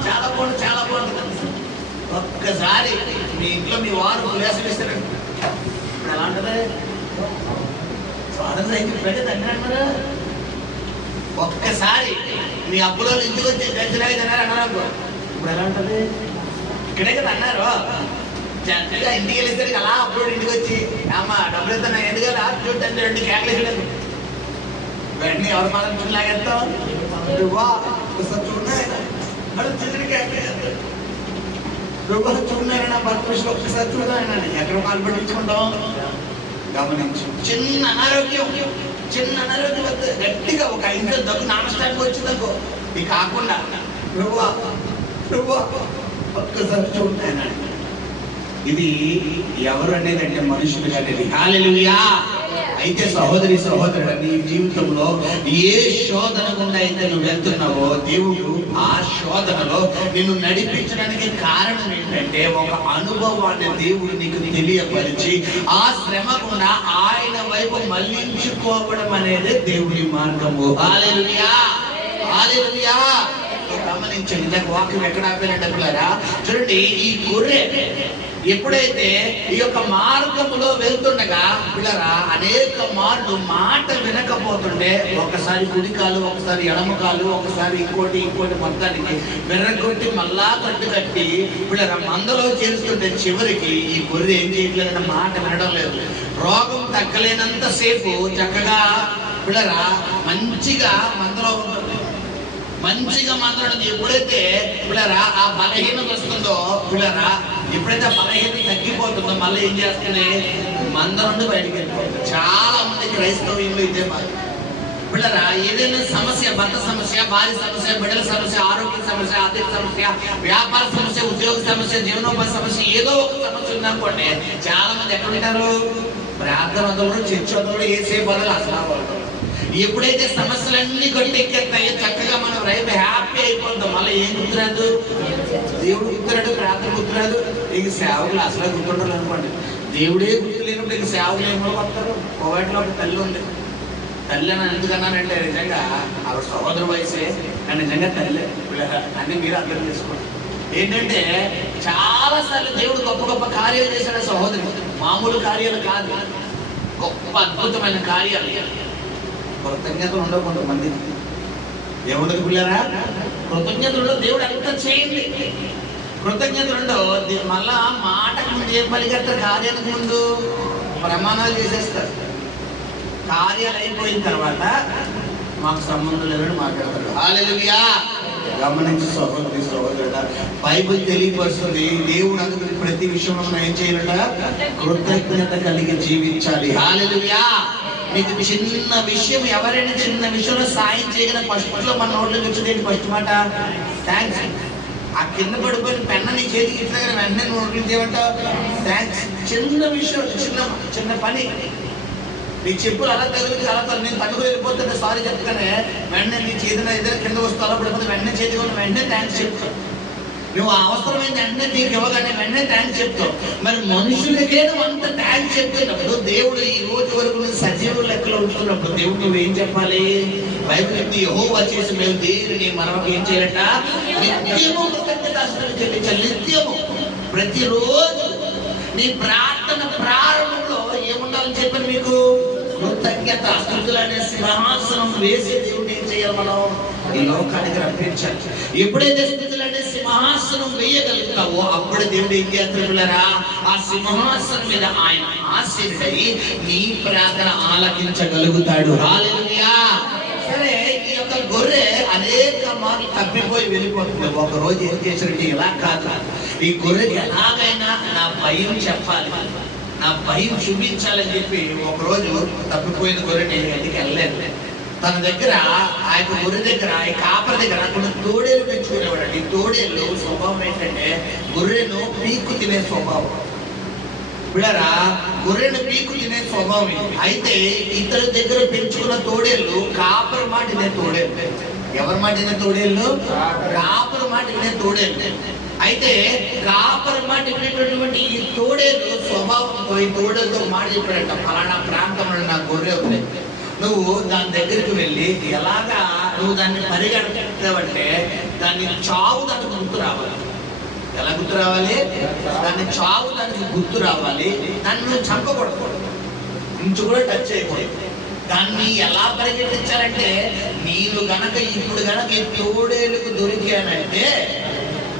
చాలా బాగుంది, చాలా బాగుంది. ఒక్కసారి మీ ఇంట్లో మీ వారు ఉల్లాసం ఇస్తారండి, ఇప్పుడు ఎలా ఉంటుంది, శోధన సహించుకుంటే తగ్గినట్టు. ఒక్కసారి మీ అప్పులో ఇంటికి వచ్చి గంజరాయి తిన్నారు అన్నారు, ఇప్పుడు ఎలా ఉంటుంది, ఇక్కడే కదా అన్నారు, జంటగా ఇంటికి వెళ్ళేసరికి అలా అప్పుడు ఇంటికి వచ్చి అమ్మ డబ్బులు ఇస్తాను ఎందుకంటే చూడండి 2 కేకలేసాడు, వెంటనే ఎవరి మాత్రం చూసి లాగేస్తాం, చూడలేరు నా భర్త విషయంలో ఒకసారి చూడాలి, ఎక్కడ కాలు పట్టించుకుంటాం. గమనించు, చిన్న అనారోగ్యం వద్ద గట్టిగా ఒక 5 దగ్గు నామస్టానికి వచ్చిందనుకో, ఇది కాకుండా నువ్వు ఒక్కసారి చూడాలి. ఇది ఎవరు అనేది అంటే మనుషులు అనేది. హల్లెలూయా. అయితే సహోదరి సహోదరుడు, నీ జీవితంలో ఏ శోధన గుండా అయితే నువ్వు వెళ్తున్నావో దేవుడు ఆ శోధనలో నిన్ను నడిపించడానికి కారణం ఏంటంటే ఒక అనుభవాన్ని దేవుడు నీకు తెలియపరిచి ఆ శ్రమ గుండా ఆయన వైపు మళ్లించుకోవడం అనేది దేవుడి మార్గము. హల్లెలూయా, హల్లెలూయా. గమనించండి, నాకు వాక్యం ఎక్కడ ఆపేనట్టులారా చూడండి. ఈ గొర్రె ఎప్పుడైతే ఈ యొక్క మార్గములో వెళ్తుండగా పిల్లరా అనేక మార్లు మాట వినకపోతుంటే, ఒకసారి కుడికాలు, ఒకసారి ఎడమకాలు, ఒకసారి ఇంకోటి మొత్తానికి విర్రగొట్టి మళ్ళా కట్టి పిల్లరా మందలో చేరుస్తుంటే చివరికి ఈ గొర్రె ఏం చేయట్లేదన్న మాట వినడం లేదు. రోగం తగ్గలేనంత సేపు చక్కగా పిల్లరా మంచిగా మందలో ఎప్పుడైతే పిల్లరా ఆ బలహీనత వస్తుందో, పిల్లరా ఎప్పుడైతే ఆ బలహీనత తగ్గిపోతుందో మళ్ళీ ఏం చేస్తుంది, మంద నుండి బయటికి వెళ్ళిపోతుంది. చాలా మంది క్రైస్తవ్యంలో ఇదే బాధ. పిల్లరా ఏదైనా సమస్య, భర్త సమస్య, భార్య సమస్య, బిడ్డల సమస్య, ఆరోగ్య సమస్య, ఆర్థిక సమస్య, వ్యాపార సమస్య, ఉద్యోగ సమస్య, జీవనోపాధి సమస్య, ఏదో ఒక సమస్య ఉందనుకోండి, చాలా మంది ఎక్కడ ఉంటారు, ప్రార్థన వదలరు, చర్చ వదలరు, ఏసే బదులు అసలు. ఎప్పుడైతే సమస్యలన్నీ గట్టెక్కేస్తాయో చక్కగా మనం రైతు హ్యాపీ అయిపోతాం. మళ్ళీ ఏం గుర్తురాదు, దేవుడు గుర్తురాడు, ప్రార్థన గుర్తురాదు, ఇంక సేవకులు అసలు గుర్తుండాలి అనుకోండి. దేవుడే గుర్తు లేనప్పుడు ఇంక సేవకులు ఏమో పడతారు. కోవాటిలో ఒక తల్లి ఉంది. తల్లి అని ఎందుకన్నానంటే నిజంగా ఆవిడ సహోదర వయసే, కానీ నిజంగా తల్లి అన్ని మీరు అర్థం చేసుకోండి. ఏంటంటే చాలా సార్లు దేవుడు గొప్ప గొప్ప కార్యాలు చేశాడు సహోదరి. మా మామూలు కార్యాలు కాదు, గొప్ప అద్భుతమైన కార్యాలు. కృతజ్ఞతలు ఉండవు కొంతమంది. ఏముండదు పిల్లరా? కృతజ్ఞతలు దేవుడు అంతా చేయండి. కృతజ్ఞతలు మళ్ళా మాటకు ముందు ఏం పలికెత్తారు? కార్యానికి ముందు ప్రమాణాలు చేసేస్తారు. కార్యాలు అయిపోయిన తర్వాత మాకు సంబంధం లేదని మాట్లాడతారు. హల్లెలూయా. గమనించి సహోదరి సహోదరుడా, బైబిల్ తెలియపరుస్తుంది దేవుడు అందుకు ప్రతి విషయంలో మనం ఏం చేయాలట? కృతజ్ఞత కలిగి జీవించాలి. హల్లెలూయా. నీకు చిన్న విషయం, ఎవరైనా చిన్న విషయంలో సాయం చేయగల ఫస్ట్ లో మన నోట్లో వచ్చేది ఫస్ట్ మాట థ్యాంక్స్. ఆ కింద పడిపోయిన పెన్న నీ చేతికి ఇట్లా వెంటనే నోట్లు చేయమంటావు థ్యాంక్స్. చిన్న విషయం, చిన్న చిన్న పని. నీ చెప్పులు అలా తగిలించి అలా నేను తగ్గుకు వెళ్ళిపోతుంటే సారీ చెప్తానే వెంటనే నీ చేతిన ఏదైనా కింద వస్తూ అలా పడిపోతే వెంటనే చేతి వెంటనే థ్యాంక్స్ చెప్తావు. నువ్వు అవసరమైంది వెంటనే నీకు ఇవ్వగానే వెంటనే థ్యాంక్స్ చెప్తావు. మరి మనుషులకే నువ్వు అంత థ్యాంక్స్ చెప్తున్నప్పుడు దేవుడు ఈ రోజు వరకు నువ్వు సజీవుల లెక్కలో ఉంటున్నప్పుడు దేవుడు నువ్వేం చెప్పాలి? బైబిల్ చెప్తే యెహోవా చేసి మేము దేవుని మనం ఏం చేయాలట? నిత్యము కృతజ్ఞతాస్తుతులు చెల్లించాలి. నిత్యము, ప్రతిరోజు నీ ప్రార్థన ప్రారంభంలో ఏముండాలని చెప్పాను మీకు? కృతజ్ఞత స్తుతులు అనే సింహాసనం వేసి దేవుడిని ఏం చేయాలి? మనం ఈ లోకానికి రప్పించాలి. ఎప్పుడైతే స్తుతులు అనే సింహాసనం వేయగలుగుతావో అప్పుడు దేవుడు ఏం చేస్తున్నారా? ఆ సింహాసనం మీద ఆయన ఆసీనుడై నీ ప్రార్థన ఆలకించగలుగుతాడు. హల్లెలూయా. సరే, ఈ యొక్క గొర్రె అనేక మార్లు తప్పిపోయి వెళ్ళిపోతుంది. ఒక రోజు ఏం చేశారంటే ఇలా కాదు, ఈ గొర్రెకి ఎలాగైనా నా భయం చెప్పాలి, నా భయం చూపించాలని చెప్పి ఒకరోజు తప్పిపోయిన గొర్రెని ఎందుకు వెళ్ళలేదు. తన దగ్గర ఆ యొక్క గొర్రె దగ్గర ఈ కాపరి దగ్గర కొన్ని తోడేలు పెంచుకునేవాడు. ఈ తోడేళ్ళు స్వభావం ఏంటంటే గొర్రెను పీక్కు తినే స్వభావం. బిళ్ళరా, గొర్రెను పీక్కు తినే స్వభావం. అయితే ఇతని దగ్గర పెంచుకున్న తోడేళ్ళు కాపరి మాట వినే తోడేళ్ళు. ఎవరి మాట వినే తోడేళ్ళు? కాపరి మాట వినే తోడేళ్ళు. అయితే కాపరి మాట వినేటటువంటి ఈ తోడేలు స్వభావంతో ఈ తోడేలతో మాట చెప్పాడంట, ఫలానా ప్రాంతంలో నా గొర్రె ఉంది, నువ్వు దాని దగ్గరికి వెళ్ళి ఎలాగా నువ్వు దాన్ని పరిగెడతావంటే దాన్ని చావు దానికి గుర్తు రావాలి. ఎలా గుర్తు రావాలి? దాన్ని చావు దానికి గుర్తు రావాలి. దాన్ని నువ్వు చంపకూడదు, ఇంచు కూడా టచ్ చేయకూడదు. దాన్ని ఎలా పరిగెట్టించాలంటే నేను గనక ఇప్పుడు గనక ఈ తోడేలుకు దొరికానంటే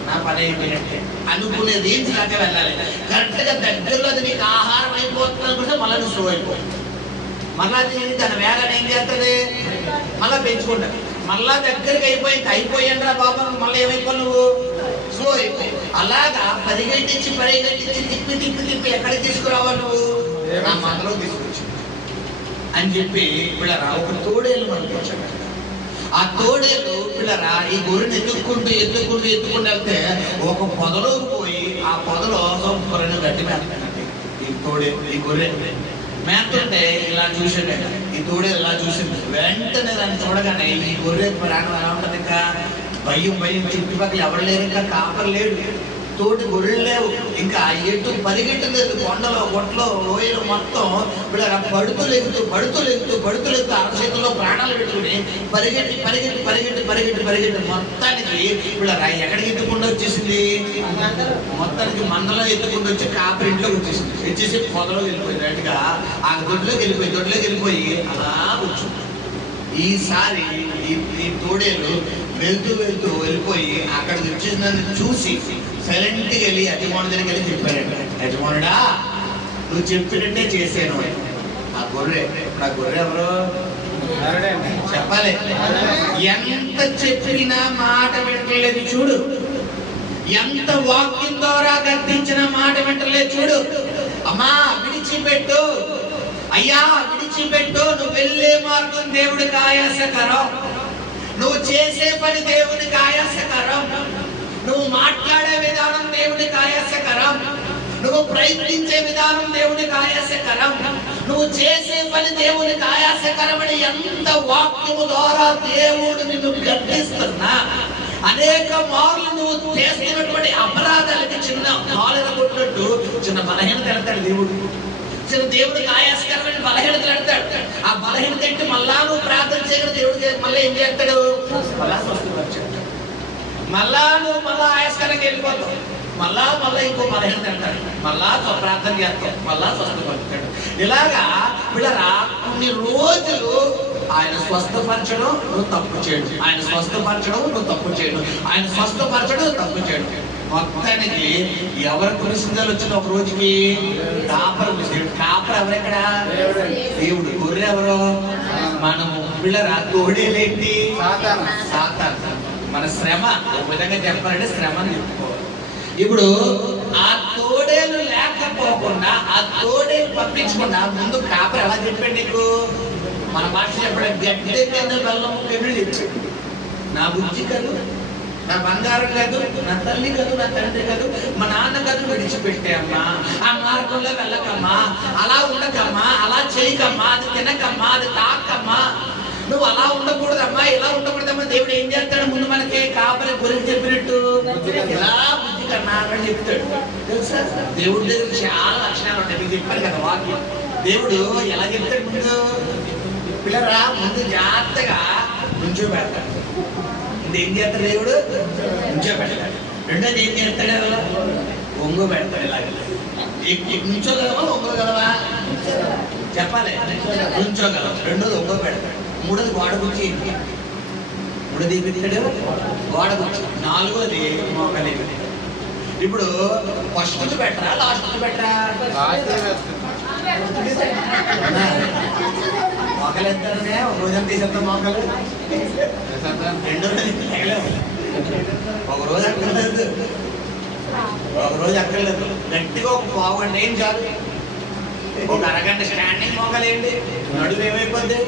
నా పని అయిపోయినట్టే అనుకునే రేంజ్ దాకా వెళ్ళాలి. కరెక్ట్ గా దగ్గరలో అది నీకు ఆహారం అయిపోతుంది అనుకుంటే మళ్ళీ నువ్వు స్లో అయిపోతుంది. మళ్ళా తన వేగాన్ని ఏం చేస్తుంది? మళ్ళా పెంచుకుంటుంది. మళ్ళా దగ్గరికి అయిపోయాను రా బాబా, మళ్ళీ ఏమైపోయి నువ్వు స్లో అయిపోయి అలాగా పరిగెట్టించి తిప్పి తిప్పి తిప్పి ఎక్కడికి తీసుకురావాలి? నువ్వు నా మందలో తీసుకొచ్చి అని చెప్పి పిల్లరా ఒక తోడేళ్ళు మనకి వచ్చాడు. ఆ తోడేలు పిల్లరా ఈ గొర్రెని ఎత్తుకుంటూ వెళ్తే ఒక పొదలోకి పోయి ఆ పొదలో గొర్రెను గట్టి మేస్తానండి. ఈ గొర్రె మేస్తుంటే ఇలా చూసాడు. ఈ తోడేలు ఇలా చూసింది. వెంటనే దాన్ని చూడగానే ఈ గొర్రె ప్రాణం ఎలా ఉంటుంది? ఇంకా భయం చుట్టుపక్కల ఎవరు లేరు, ఇంకా కాపరు లేడు, తోటి గొర్రెలు లేవు, ఇంకా ఎటు పరిగెట్టలేదు. కొండలో గొట్లో లోయలు మొత్తం వీళ్ళ పడుతులెగుతూ అరచేతుల్లో ప్రాణాలు పెట్టుకుని పరిగెట్టి మొత్తానికి వీళ్ళ ఎక్కడికి ఎత్తుకుండా వచ్చేసింది? మొత్తానికి మందలో ఎత్తుకుండా వచ్చి కాపరి ఇంట్లోకి వచ్చేసి పొదలో వెళ్ళిపోయింది. రైట్గా ఆ దొడ్లోకి వెళ్ళిపోయి అలా కూర్చుంది. ఈసారి ఈ తోడేలు వెళ్తూ వెళ్ళిపోయి అక్కడికి వచ్చేసిందని చూసి సైలెంట్గా వెళ్ళి యజమాని దగ్గరికి వెళ్ళి చెప్పారంట, యజమానుడా నువ్వు చెప్పినట్టే చేసాను. ఆ గొర్రె ఎవరు చెప్పాలి? ఎంత చెప్పినా మాట వింటలేదు చూడు, ఎంత వాక్యం ద్వారా గద్దించిన మాట వింటలేదు చూడు. అమ్మా విడిచిపెట్టు, అయ్యా విడిచిపెట్టు, నువ్వు వెళ్ళే మార్గం దేవుడికి ఆయాసకరం, నువ్వు చేసే పని దేవునికి ఆయాసకరం, నువ్వు మాట్లాడే విధానం దేవునికి ఆయాసకరం, నువ్వు ప్రయత్నించే విధానం దేవునికి ఆయాసకరం, నువ్వు చేసే పని దేవునికి ఆయాసకరమని ఎంత వాక్యము ద్వారా దేవుడు నిన్ను గద్దిస్తున్నా అనేక మార్లు నువ్వు చేస్తున్నటువంటి అపరాధాలకి చిన్న కాలర కొట్టినట్టు చిన్న బలహీనత ఎడతాడు దేవుడు. చిన్న దేవుడికి ఆయాసకరమైన బలహీనతలు ఎడతాడు. ఆ బలహీనత ఏంటి? మళ్ళా నువ్వు ప్రార్థన చేయడం దేవుడికి మళ్ళీ ఏం చేస్తాడు? మళ్ళా స్వస్థపరిచాడు. మళ్ళా నువ్వు ఆయాసకరంగా వెళ్ళిపోతావు. మళ్ళా ఇంకో 15 తింటాడు, మళ్ళా ప్రార్థన చేస్తాం, మళ్ళా స్వస్థపరుస్తాడు. ఇలాగా పిల్లరా కొన్ని రోజులు ఆయన స్వస్థపరచడం నువ్వు తప్పు చేయడు, ఆయన స్వస్థపరచడం నువ్వు తప్పు చేయడు, ఆయన స్వస్థపరచడం తప్పు చేయడు. మొత్తానికి ఎవరు కురిసిందాలు వచ్చింది ఒక రోజుకి? కాపర కురిసింది. కాపర ఎవరెక్కడ? దేవుడు. గొర్రె ఎవరు? మనము. పిల్లరా తోడేలేంటి? సాతాను. మన శ్రమ. ఒక విధంగా చెప్పాలంటే శ్రమని చెప్పుకోవాలి. ఇప్పుడు ఆ తోడేలు లేకపోకుండా, ఆ తోడేలు పంపించకుండా ముందు కాపర ఎలా చెప్పాడు నీకు? మన భాష చెప్పడం గడ్డి కింద బెల్లం ముక్కలు చెప్పాడు. నా బుద్ధి కాదు, నా బంగారం కాదు, నా తల్లి కాదు, నా తండ్రి కాదు, మా నాన్న కాదు విడిచిపెట్టే అమ్మా, ఆ మార్గంలో వెళ్ళకమ్మా, అలా ఉండకమ్మా, అలా చేయకమ్మా, అది తినకమ్మా, అది తాకమ్మా, నువ్వు అలా ఉండకూడదమ్మా, ఇలా ఉండకూడదమ్మా. దేవుడు ఏం చేస్తాడు? ముందు మనకి కాపరి గురించి చెప్పినట్టు ఇలా బుద్ధి కన్నా అని చెప్తాడు. తెలుసా? దేవుడి దగ్గర చాలా లక్షణాలు ఉంటాయి. మీకు చెప్పాను కదా వాక్యం. దేవుడు ఎలా చెప్తాడు? ముందు పిల్లరా ముందు జాగ్రత్తగా నుంచో పెడతాడు. ఇది ఏం చేస్తాడు? దేవుడు నుంచో పెడతాడు. రెండోది ఏం చేస్తాడు? ఒంగో పెడతాడు. ఇలాగ నుంచోగలవా ఒంగోగలవా? చెప్పాలి. నుంచోగలవా. రెండోది ఒంగో పెడతాడు. మూడోది గోడ గురించి ఏంటి? మూడోది పెట్టాడు గోడ గురించి. నాలుగోది మోకలి. ఇప్పుడు ఫస్ట్ పెట్టరా లాస్ట్ పెట్టరా? మోకలు ఎత్తారనే ఒక రోజంతా తీసేస్తాం. మోకలు రెండో రోజు ఒక రోజు అక్కర్లేదు, ఒక రోజు అక్కర్లేదు. గట్టిగా ఒక పావుగంట ఏం చాలు, ఒక అరగంట స్టాండింగ్ మోకలేండి. నడుము ఏమైపోద్ది?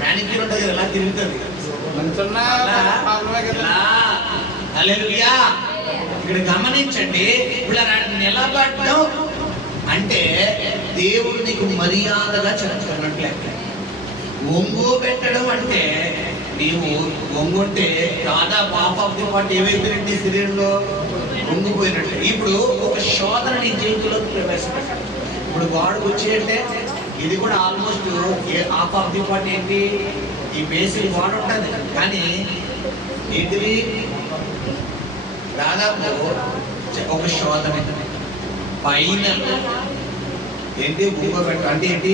మ్యానిక్యూర్ ఉంటుంది కదా, ఇలా తిరుగుతుంది. హల్లెలూయా. ఇక్కడ గమనించండి, ఇలా నిలబడడం అంటే దేవుడు నీకు మర్యాదగా చెప్తున్నట్లే. ఒంగు పెట్టడం అంటే నీవు ఒంగుంటే దాదాపు పాపంతో పాటు ఏమైపోయినట్టు శరీరంలో ఒంగిపోయినట్టు. ఇప్పుడు ఒక శోధన నీ జీవితంలోకి ప్రవేశపెట్టాడు. ఇప్పుడు గోడకు వచ్చేయంటే ఇది కూడా almost half of the part ఏంటి? ఈ బేసిక్ గోడ ఉంటుంది, కానీ ఏంటిది దాదాపు ఒక శోధన. పైన ఏంటి? ఊగబెట్ట అంటే ఏంటి?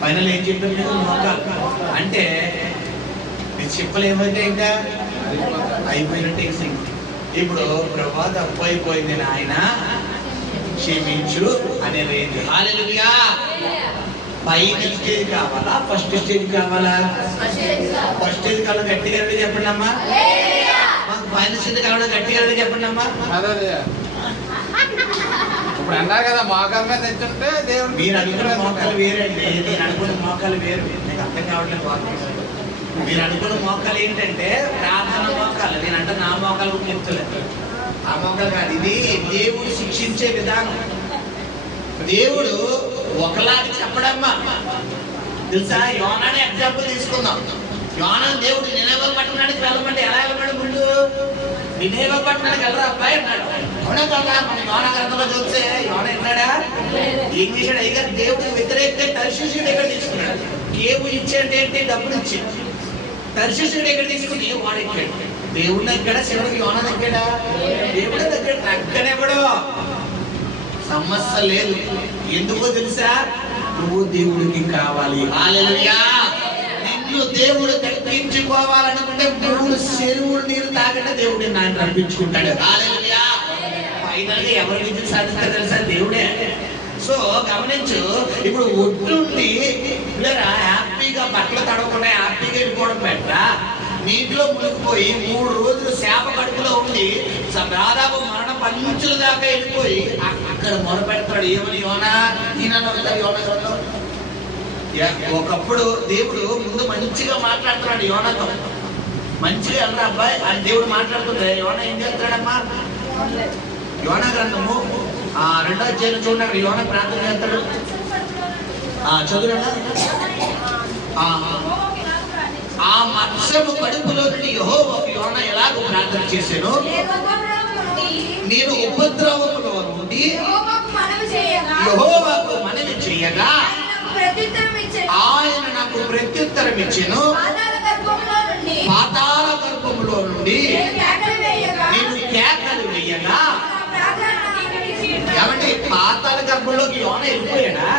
పైన ఏం చెప్పారు? మోకాలు. అంటే మీ చెప్పలు ఏమైతే ఇంకా అయిపోయినట్టే. ఇప్పుడు ప్రభా తప్పు అయిపోయింది నాయన క్షమించు అనే రేంజ్. హల్లెలూయా. పైన స్టేజ్ కావాలా ఫస్ట్ స్టేజ్ కావాలా? ఫస్ట్ స్టేజ్ కావాలి. గట్టిగా చెప్పండి అమ్మా. మాకు పైన స్టేజ్ కావాలి. గట్టిగా చెప్పండి అమ్మా. ఇప్పుడు అన్నారు కదా మోకాల మీద తెచ్చుంటే దేవుడు. మీరు అనుకున్న మోకాలు వేరండి, నేను అనుకున్న మోకాలు వేరు. మీకు అర్థం కావట్లేదు. మీరు అనుకున్న మోకాలు ఏంటంటే ప్రార్థన మోకాలు. నేనంటే నా మోకాలు చెప్తలేదు, ఆ మోకాలు కాదు. ఇది దేవుడు శిక్షించే విధానం. దేవుడు ఒకలాగా చెప్పడమ్మా. తెలుసా? యోనానే ఎగ్జాంపుల్ తీసుకుందాం. యోనా దేవుడు నినేవే పట్టణానికి వెళ్ళమంటే ఎలా వెళ్ళమన్నాడు? ముందు నినేవే పట్టణానికి వెళ్ళరా అబ్బాయి అన్నాడు. అవునా కదా? మన యోనా గ్రంథంలో చూస్తే యోనా ఎన్నాడా? ఏం చేశాడు? అయ్యా దేవుడికి వ్యతిరేకంగా తర్షీషు దగ్గర తీసుకున్నాడు. కేబు ఇచ్చేది ఏంటి? డబ్బులు ఇచ్చాడు. తర్షీషు దగ్గర తీసుకుని వాడు ఎక్కాడు. దేవుడి దగ్గర శివుడికి యోనా దగ్గర దేవుడి దగ్గర తగ్గనివ్వడు. సమస్య లేదు. ఎందుకో తెలుసా? నువ్వు దేవుడికి కావాలి. హల్లెలూయా. నిన్ను దేవుడు తగ్గించుకోవాలనుకుంటే నువ్వు చెరువులు నీరు తాగంటే దేవుడు ఆయన రప్పించుకుంటాడు. హల్లెలూయా. ఫైనల్ గా ఎవరి విజయం సాధిస్తాడు తెలుసా? దేవుడే. సో గమనించు, ఇప్పుడు ఒడ్డుండి హ్యాపీగా బట్టలు తడవకుండా హ్యాపీగా వెళ్ళిపోవడం బెటరా? నీటిలో మునిగిపోయి 3 రోజులు శాప కడుపులో ఉండి దాదాపు మరణ పంచుల దాకా వెళ్ళిపోయి అక్కడ మొరపెడతాడు. ఏమని? యోనా యోనా. ఒకప్పుడు దేవుడు ముందు మంచిగా మాట్లాడుతున్నాడు యోనాతో. మంచిగా అన్నా అబ్బాయి అని దేవుడు మాట్లాడుతుంది. యోనా ఏం చేస్తాడమ్మా? యోనా గ్రంథము 2వ అధ్యాయం చూడండి. యోనా ప్రార్థన చేస్తాడు. చదువురా. ఆ మత్స్యము కడుపులో నుండి యెహోవాకు యోనా ఎలాగో ప్రార్థన చేశాను. నేను ఉపద్రవములో నుండి యెహోవాకు మనవి చేయగా ఆయన నాకు ప్రత్యుత్తరం ఇచ్చెను. పాతాళ గర్భములో నుండి నేను కేకలు వేయగా ఏమంటే పాతాళ గర్భంలోకి యోన వెళ్ళిపోయాడా?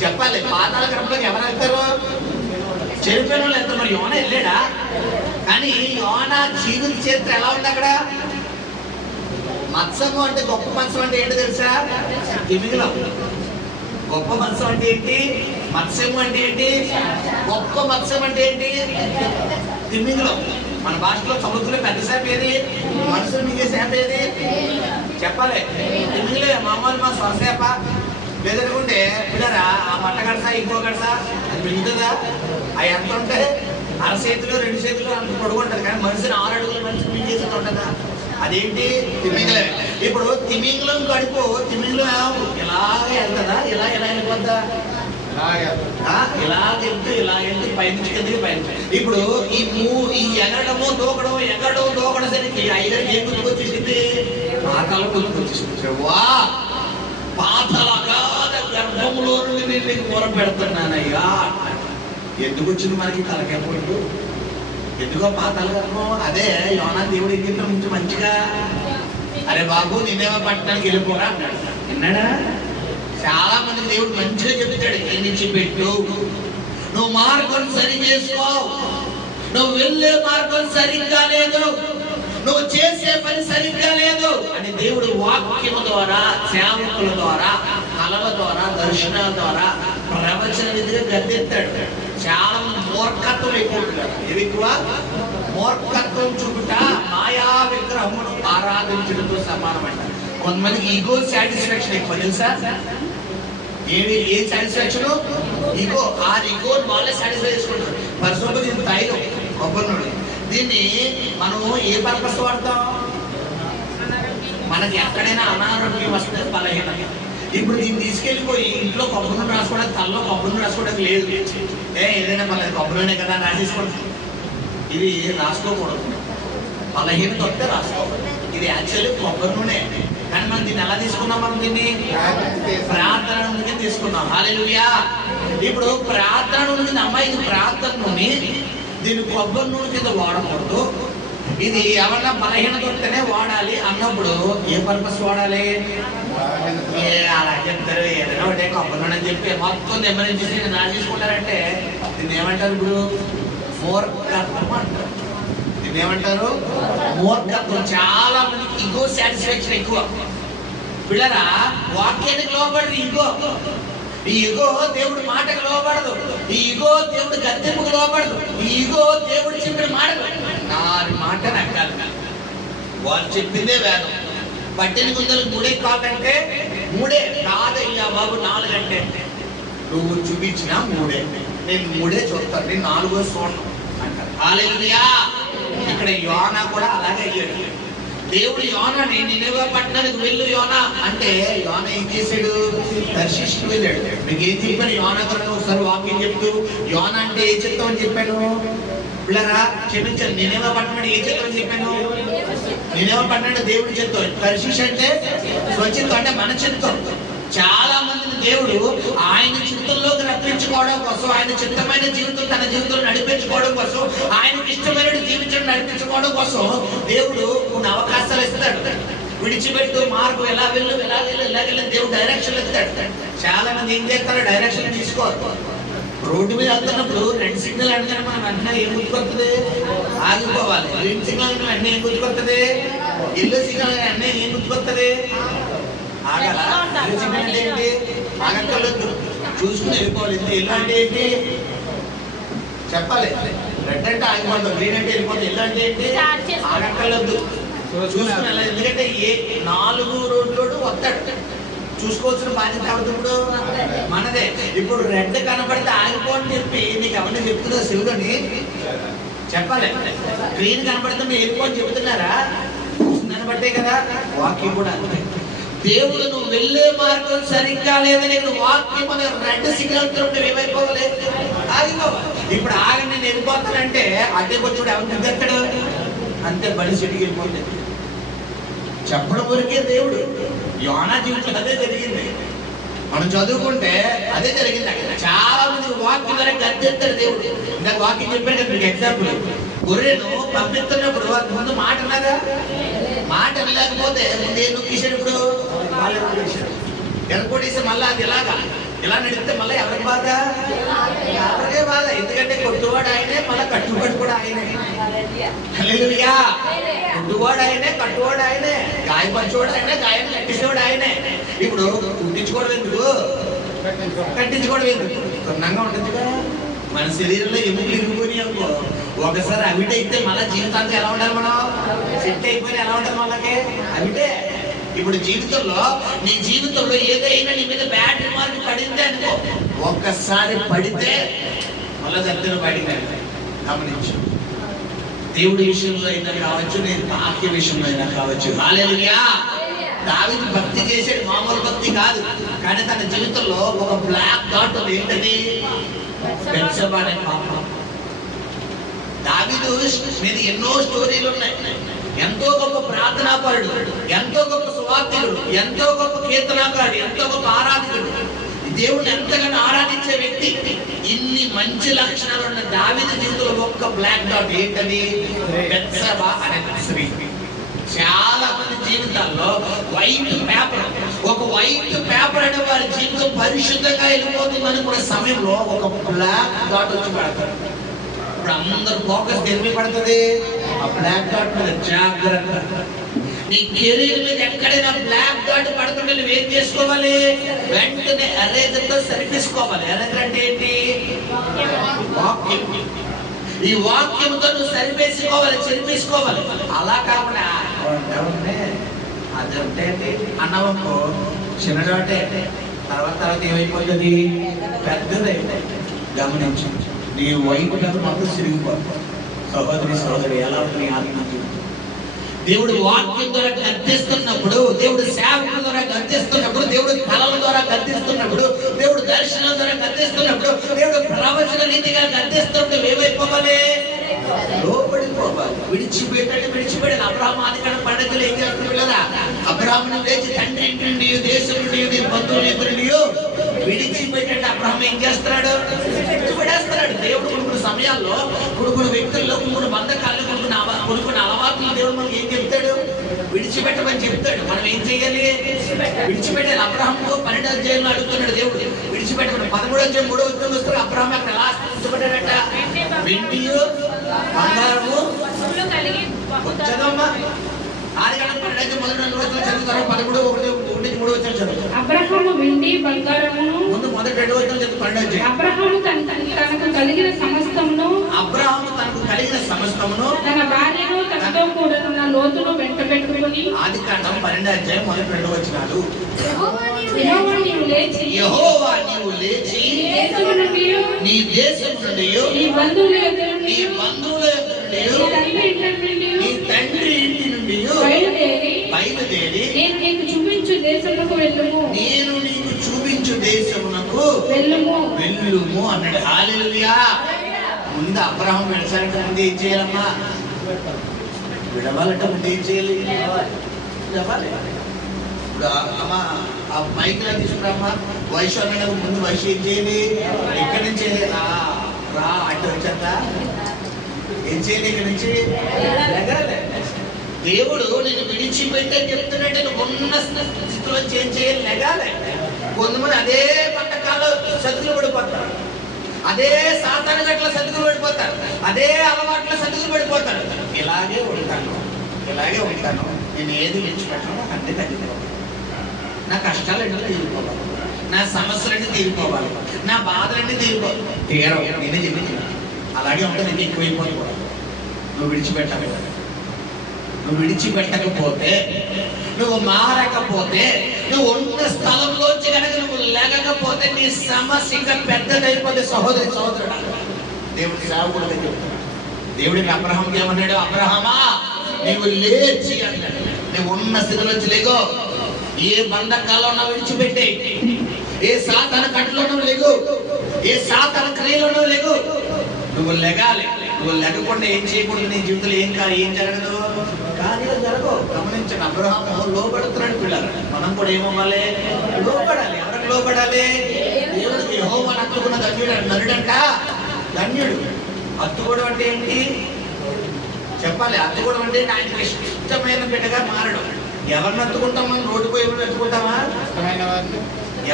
చెప్పాలి, పాతాళ గర్భంలోకి ఎవరు వెళ్తారు? చనిపోయిన వాళ్ళు వెళ్తారు. మరి యోన వెళ్ళాడా? కానీ యోన జీవిత చరిత్ర ఎలా ఉంది అక్కడ? మత్స్యము అంటే గొప్ప మత్స్యం అంటే ఏంటి తెలుసా? తిమింగలం. గొప్ప మత్స్యం అంటే ఏంటి? మత్స్యము అంటే ఏంటి? గొప్ప మత్స్యం అంటే ఏంటి? తిమింగలం. మన భాషలో సముద్రంలో పెద్ద చేప ఏది? మనుషులు మింగే చేప ఏది? చెప్పాలి, తిమింగలే. మామూలు మా స్వరచేప లేదనుకుంటే పిల్లరా ఆ మట్ట గడసా ఇంకో గడసా అది మిగుతుందా? అవి ఎంత ఉంటాయి? అరచేతులు 2 చేతులు అంత పొడుగుంటది. కానీ మనిషిని 6 అడుగులు మనిషి మింగేసి ఉంటుందా? అదేంటి? తిమింగలమే. ఇప్పుడు తిమింగలం కడుపు తిమింగలం ఇలాగే వెళ్తుందా? ఇలా వెళ్ళిపోద్దా? ఇలా వెళ్తూ పైనుంచి కిందకి పైనుంచి. ఇప్పుడు ఈ ఎగరడము దూకడం దూకడం సరికి ఐదరికి ఏం గుర్తుకొచ్చేసింది? పాతాళ గుర్తుకొచ్చేసింది. వా పాతాళ గర్భంలో నుండి నేను నీకు మొర పెడుతున్నానయ్యా. ఎందుకు వచ్చింది మనకి తలకెప్పుడు? ఎందుకో పాతాళ గర్భం? అదే యోనా దేవుడు ఏం చెప్పిన ముందు మంచిగా, అరే బాబు నేనేమో పట్టణానికి వెళ్ళిపోరా అన్నాడు. విన్నాడా? చాలా మంది దేవుడు మంచిగా చెప్తాడు, ఎన్నించిపెట్టు, నువ్వు మార్గం సరి చేసుకో, నువ్వు వెళ్ళే మార్గం సరిగ్గా లేదు, నువ్వు చేసే పని సరిగ్గా లేదు అని దేవుడు వాక్యం ద్వారా, సేవకుల ద్వారా, కళల ద్వారా, దర్శనాల ద్వారా, ప్రవచన విధిగా గద్దెత్తాడు. చాలా మంది మూర్ఖత్వం ఎక్కువ. ఏవి ఎక్కువ? మూర్ఖత్వం చూపుట మాయా విగ్రహమును ఆరాధించడంతో సమానం అంట. కొంతమందికి ఈగో సాటిస్ఫాక్షన్ ఎక్కువ తెలుసా? ఏ సాటిస్ఫాక్షన్? ఈగో. ఆ ఈగో వాళ్ళే సాటిస్ఫై చేసుకుంటారు. పరిశుభ్రం దీన్ని తైలం కొబ్బరి. దీన్ని మనం ఏ పర్పస్ వాడతాం? మనకి ఎక్కడైనా అనారోగ్యం వస్తుంది, బలహీనత. ఇప్పుడు దీన్ని తీసుకెళ్ళిపోయి ఇంట్లో కొబ్బరి నూనె రాసుకోవడానికి, తలలో కొబ్బరి నూనె రాసుకోవడానికి లేదు. ఏదైనా మన కొబ్బరి నూనె కదా రాసేసుకోవడం. ఇది రాసుకోకూడదు. బలహీనత వస్తే రాసుకోవాలి. ఇది యాక్చువల్లీ కొబ్బరి నూనె. కానీ మనం దీన్ని ఎలా తీసుకున్నాం? మనం దీన్ని ప్రార్థన నుండి తీసుకున్నాం. హల్లెలూయా. ఇప్పుడు ప్రార్థన నుండి అమ్మాయి ఇది ప్రార్థన నుండి, దీన్ని కొబ్బరి నూనె కింద వాడకూడదు. ఇది ఎవరన్నా బలహీనత వస్తేనే వాడాలి అన్నప్పుడు ఏ పర్పస్ వాడాలి? అలా చెప్తారు, ఏదైనా ఒకటే కొబ్బరి నూనె అని చెప్పి మొత్తం ఎమర్జెన్సీ రాసేసుకుంటారంటే దీన్ని ఏమంటారు? ఇప్పుడు మూర్ఖత్వం అంటారు. దీన్ని ఏమంటారు? మూర్ఖత్వం. చాలా మందికి ఈగో సాటిస్ఫాక్షన్ ఎక్కువ. పిల్లరా, వాక్యానికి లోబడరు. ఈ ఈగో దేవుడి మాటకు లోబడదు. ఈ ఈగో దేవుడి గద్దెంపుకు లోబడదు. ఈ ఈగో దేవుడు చెప్పిన మాటలు నారి మాట నక్కాలి. వాళ్ళు చెప్పిందే వేదం. పట్టిన గుందలు 3 కాదంటే 3 కాదయ్యా బాబు 4 అంటే నువ్వు చూపించిన 3. నేను 3 చూస్తాను, నేను 4 చూడను అంటారు. హల్లెలూయా. ఇక్కడ యోనా కూడా అలాగే అయ్యాడు. దేవుడు యోనాని నినెవె పట్టణానికి వెళ్ళు యోనా అంటే యోనా ఏం చేశాడు? దర్శిష్కి వెళ్ళాడు. మీకు ఏం చెప్పాను? యోనా గురించి ఒకసారి వాక్యం చెప్తూ, యోనా అంటే ఏ చిత్తం అని చెప్పాను? పిల్లరా క్షమించాను, నినెవె పట్టణం ఏ చిత్తం అని చెప్పాను? నినెవె పట్టణం దేవుడి చిత్తం. దర్శిష్ అంటే స్వచిత్తం, అంటే మన చిత్తం. చాలా మందిని దేవుడు ఆయన చిత్తంలోకి రప్పించుకోవడం కోసం, ఆయన చిత్తమైన జీవితం తన జీవితంలో నడిపించుకోవడం కోసం, ఆయనకి ఇష్టమైన జీవితం నడిపించుకోవడం కోసం దేవుడు కొన్ని అవకాశాలు ఇస్తాడు. విడిచిపెట్టు మార్గం, ఎలా వెళ్ళు ఇలాగెళ్ళి దేవుడు డైరెక్షన్ ఇస్తాడు. చాలా మంది ఏం చేస్తారు? డైరెక్షన్ తీసుకోరు. రోడ్డు మీద వెళ్తున్నప్పుడు 2 సిగ్నల్ అనగానే మనం వెంటనే ఏం గుర్తుకొస్తుంది? ఆగిపోవాలి. గ్రీన్ సిగ్నల్ వెంటనే ఏం గుర్తుకొస్తుంది? ఎల్లో సిగ్నల్ వెంటనే ఏం గుర్తుకొస్తుంది? ఆగల. సిగ్నల్ అంటే ఏంటి? ఆగక్కర్లేదు, చూసుకుని వెళ్ళిపోవాలి. ఎల్లో అంటే ఏంటి? చెప్పాలి. రెడ్ అంటే ఆగిపోతాం, గ్రీన్ అంటే వెళ్ళిపోతాం. ఎల్లో అంటే ఏంటి? ఆగక్కర్లేదు, చూసుకుని వెళ్ళాలి. ఎందుకంటే 4 రోడ్లు వస్తాడు, చూసుకోవాల్సిన బాధ్యత ఎవరిది? ఇప్పుడు మనదే. ఇప్పుడు రెడ్ కనబడితే ఆగిపోని చెప్పి నీకు ఎవరిని చెప్తున్నా? శివుడని చెప్పాలి. గ్రీన్ కనబడితే మీరు వెళ్ళిపోని చెబుతున్నారా? చూసిందని బట్టే కదా. వాక్యం కూడా దేవుడు నువ్వు వెళ్ళే మార్గం సరిగ్గా లేదని వాక్యం అనే రెడ్ సిగ్నల్ తోటి ఏమైపోవాలి? ఆగిపోవాలి. ఇప్పుడు ఆగని నేను వెళ్ళిపోతానంటే అదే వచ్చాడు ఎవరు నిద్రస్తాడు? అంతే, బడి చెట్టుకి వెళ్ళిపోతుంది. చెప్పడం వరకే దేవుడు. యోనా జీవితం అదే జరిగింది. మనం చదువుకుంటే అదే జరిగింది. అక్కడ చాలా మంది వాక్యం ద్వారా గద్దెత్తాడు దేవుడు. ఇందాక వాక్యం చెప్పాను కదా మీకు ఎగ్జాంపుల్. గొర్రెను పంపిస్తున్నప్పుడు ముందు మాట ఉన్నదా? మాట వినలేకపోతే ముందు ఏం నొక్కేశాడు, ఇప్పుడు వాళ్ళు ఎరగొట్టేసి మళ్ళీ అది ఇలా నడిపితే మళ్ళీ ఎవరికి బాధ? ఎవరికే బాధ. ఎందుకంటే కొట్టువాడు ఆయనే, మళ్ళీ కట్టుబడి కూడా ఆయనే. హల్లెలూయా. కొట్టువాడు ఆయనే, కట్టువాడు ఆయనే, గాయపరిచేవాడు ఆయనే, గాయం కట్టించేవాడు ఆయనే. ఇప్పుడు కుట్టించుకోవడం ఎందుకు, కట్టించుకోవడం ఎందుకు? సున్నంగా ఉండొచ్చుగా. మన శరీరంలో ఎముకలు ఇరిగిపోయినాయి అనుకో, ఒకసారి అవిటే అయితే మళ్ళీ జీవితాంతం ఎలా ఉండాలి? మనం సెట్ అయిపోయినా ఎలా ఉండాలి? మనకి అవిటే. ఇప్పుడు జీవితంలో నీ జీవితంలో ఏదైనా నీ మీద బ్యాడ్ రిమార్క్ పడిందే అనుకో, ఒక్కసారి పడితే మళ్ళీ జరుగుతున్న బయటికి గమనించు. దేవుడి విషయంలో అయినా కావచ్చు, నేను బాహ్య విషయంలో అయినా కావచ్చు. హల్లెలూయా. దావీదు భక్తి చేసేది మామూలు భక్తి కాదు, కానీ తన జీవితంలో ఒక బ్లాక్ డాట్ ఉంది. ఏంటది? బెత్షెబా అనే పాపం. దావీదు మీద ఎన్నో స్టోరీలు ఉన్నాయి. ఎంతో గొప్ప ప్రార్థనాపరుడు, ఎంతో గొప్ప సువార్తికుడు, ఎంతో గొప్ప కీర్తనాకారుడు, ఎంతో గొప్ప ఆరాధకుడు, దేవుడిని ఎంతగానో ఆరాధించే వ్యక్తి. ఇన్ని మంచి లక్షణాలు ఉన్న దావీదు జీవితంలో ఒక్క బ్లాక్ డాట్. ఏంటది? బెత్షెబా అనే స్త్రీ. చాలా మంది జీవితాల్లో వైట్ పేపర్, ఒక వైట్ పేపర్ అనే వారి జీవితం పరిశుద్ధంగా వెళ్ళిపోతుంది అనుకునే సమయంలో ఒక బ్లాక్ డాట్ వచ్చి పడతారు. ఇప్పుడు అందరు ఫోకస్ దేని మీద పడుతుంది? ఆ బ్లాక్ డాట్ మీద. జాగ్రత్త. నీ కెరీర్ మీద ఎక్కడైనా బ్లాక్ డాట్ పడుతుంటే నువ్వు ఏం చేసుకోవాలి? వెంటనే ఎరేజర్ తో సరిపేసుకోవాలి. ఎరేజర్ అంటే ఏంటి? వాక్యం. ఈ వాక్యంతో నువ్వు సరిపేసుకోవాలి, చెరిపేసుకోవాలి. అలా కాకుండా అదంటే అన్నవమ్మో చిన్నడాటే, తర్వాత ఏమైపోతుంది? పెద్దదైతే. గమనించు, నీ వైపు మాత్రం సిరిగిపోతుంది. సహోదరి సహోదరి, ఎలా ఉంది ఆత్మ? దేవుడు వాక్యం ద్వారా గద్దిస్తున్నప్పుడు, దేవుడు సేవకుల ద్వారా గద్దిస్తున్నప్పుడు, దేవుడు కళల ద్వారా గద్దిస్తున్నప్పుడు, దేవుడు దర్శనం ద్వారా గద్దిస్తున్నప్పుడు, దేవుడు ప్రవచన రీతిగా గద్దిస్తున్నప్పుడు ఏమైపోవాలి? లోపడిపోవాలి. విడిచిపెట్టాలి. అబ్రహాము ఆదికాండ పండుగలు ఏం చేస్తున్నాడు కదా? అబ్రహామును లేచి తండ్రి ఇంటి నుండి, దేశం నుండి, నీ బంధువుల నుండి విడిచిపెట్టాడు. అబ్రహాము ఏం చేస్తున్నాడు? విడిచిపెట్టేస్తున్నాడు. దేవుడు కొన్ని సమయాల్లో కొన్ని వ్యక్తుల్లో కొన్ని బంధకాలను, కొన్ని అలవాట్లు దేవుడు మనకి ఏం చెప్తాడు? విడిచిపెట్టమని చెప్తాడు. మనం ఏం చేయాలి? విడిచిపెట్టాలి. అబ్రహాము 12వ అధ్యాయంలో అడుగుతున్నాడు దేవుడు, విడిచిపెట్టమని. 13వ అధ్యాయం 3వ వచనం వస్తారు. అబ్రహాము అక్కడ ఎలా విడిచిపెట్టాడట? వెండియు బంగారము వచ్చదమ్మా. ఆదికాండ 12వ మొదటి 2 వచనాలు చదువుతారు. 13:1-3 వచనాలు చదువుతారు. అబ్రహాము వెండి బంగారమును, ముందు మొదటి 2 వచనాలు చదువు. 12వ అబ్రహాము తనకు కలిగిన సమస్తమును, తన భార్యను తనతో కూడిన లోతును వెంట పెట్టుకుని. ఆదికాండం 12వ అధ్యాయం మొదటి 2 వచనాలు. యెహోవా నీవు లేచి నీ దేశం నుండి, నీ బంధువుల యొద్ద నీ తండ్రి ఇంటి నుండి బయలుదేరి నేను నీకు చూపించు దేశమునకు వెళ్ళుము అన్నాడు. హల్లెలూయా. ముందు అబ్రహాము విడసాలంటే ముందు ఏం చేయాలమ్మా? విడవాలంటే ముందు ఏం చేయాలి? విడవాలి. ఇప్పుడు అమ్మ ఆ మైక్లో తీసుకురామ్మా. వయసు అన్నది ముందు వయసు ఏం చేయాలి? ఎక్కడి నుంచి రా అంటే వచ్చాక ఏం చేయాలి? ఇక్కడి నుంచి లెగాలి. దేవుడు నేను విడిచిపెట్టని చెప్తున్నాడు. నువ్వు ఉన్న స్థితిలో ఏం చేయాలి? లెగాలి. కొంతమంది అదే పట్టకాలు సతుకులు పడిపోతారు, అదే సాతాను గట్ల సతుకులు పడిపోతారు, అదే అలవాట్ల సతుకులు పడిపోతారు. ఇలాగే ఉంటాను. నేను ఏది విడిచిపెట్టను, నాకు అన్ని తగ్గిపోవాలి. నా కష్టాలన్నీ తీరిపోవాలి, నా సమస్యలన్నీ తీరిపోవాలి, నా బాధలన్నీ తీరిపోవాలి. నేనే చెప్పి అలాగే ఉంటే నీకు ఎక్కువైపోవాలి. నువ్వు విడిచిపెట్టకపోతే, నువ్వు మారకపోతే, నువ్వు ఉన్న స్థలంలోంచి కనుక నువ్వు లేకపోతే నీ సమస్య ఇంకా పెద్దదైపోతే. సహోదరుడు, దేవుడి సేవకుడు చెప్తున్నాడు. దేవుడికి అబ్రహాంకి ఏమన్నాడు? అబ్రహామా నీవు లేచి అన్నాడు. నువ్వు ఉన్న స్థితిలోంచి లేగో. ఏ బంధకాల్లో విడిచిపెట్టే, ఏ సాతాన కట్టులో లేగు, ఏ సాతాన క్రియలో లేగు. నువ్వు లెగాలి. నువ్వు లెగకుండా ఏం చేయకూడదు. నీ జీవితంలో ఏం జరగదు, కార్యాలు జరగవు. గమనించండి, అబ్రహాము లోబడుతున్నాడు. పిల్లలు మనం కూడా ఏమవ్వాలి? లోబడాలి. ఎవరికి లోబడాలి? దేవుడికి. యెహోవాను హత్తుకున్న ధన్యుడు నరుడంట. ధన్యుడు. హత్తుకోవడం అంటే ఏంటి చెప్పాలి? హత్తుకోవడం అంటే ఆయనకి ఇష్టమైన బిడ్డగా మారడం. ఎవరిని ఎత్తుకుంటాం? మనం రోడ్డు పోయి ఎత్తుకుంటామా? ఇష్టమైన వారిని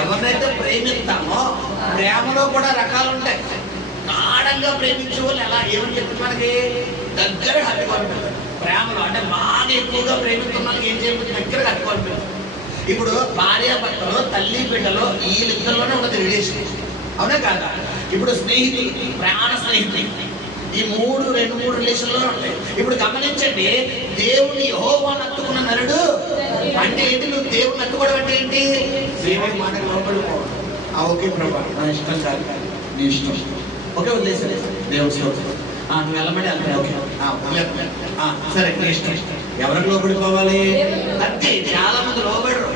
ఎవరినైతే ప్రేమిస్తామో ప్రేమలో కూడా రకాలు ఉంటాయి. గాఢంగా ప్రేమించే వాళ్ళు ఎలా ఏమని చెప్తుంది మనకి? దగ్గర హత్తుకోవాలి. ప్రేమలో అంటే బాగా ఎక్కువగా ప్రేమిస్తున్న వాళ్ళకి ఏం చేయకపోతే దగ్గర హత్తుకోవాలి. ఇప్పుడు భార్యాభర్తలు, తల్లి బిడ్డలు ఈ లింగంలోనే ఉన్నది రిలేషన్, అవునా కాదా? ఇప్పుడు స్నేహితులు, ప్రాణ స్నేహితులు, ఈ రెండు మూడు రిలేషన్లోనే ఉంటాయి. ఇప్పుడు గమనించండి, దేవుని యెహోవాను హత్తుకున్న నరుడు అంటే ఏంటి? నువ్వు దేవుని హత్తుకోవడం అంటే ఏంటి? దేవుని మాటకు లోబడిపోవడం. ఓకే ప్రభా, నా ఇష్టం కాదు, నీ ఇష్టం. ఓకే, వదిలేసరి దేవుని స్తోత్రం. నువ్వు వెళ్ళమని అంతే. ఓకే, సరే, నీ ఇష్టం. ఎవరికి లోబడిపోవాలి? అంతే. చాలా మంది లోబడరు.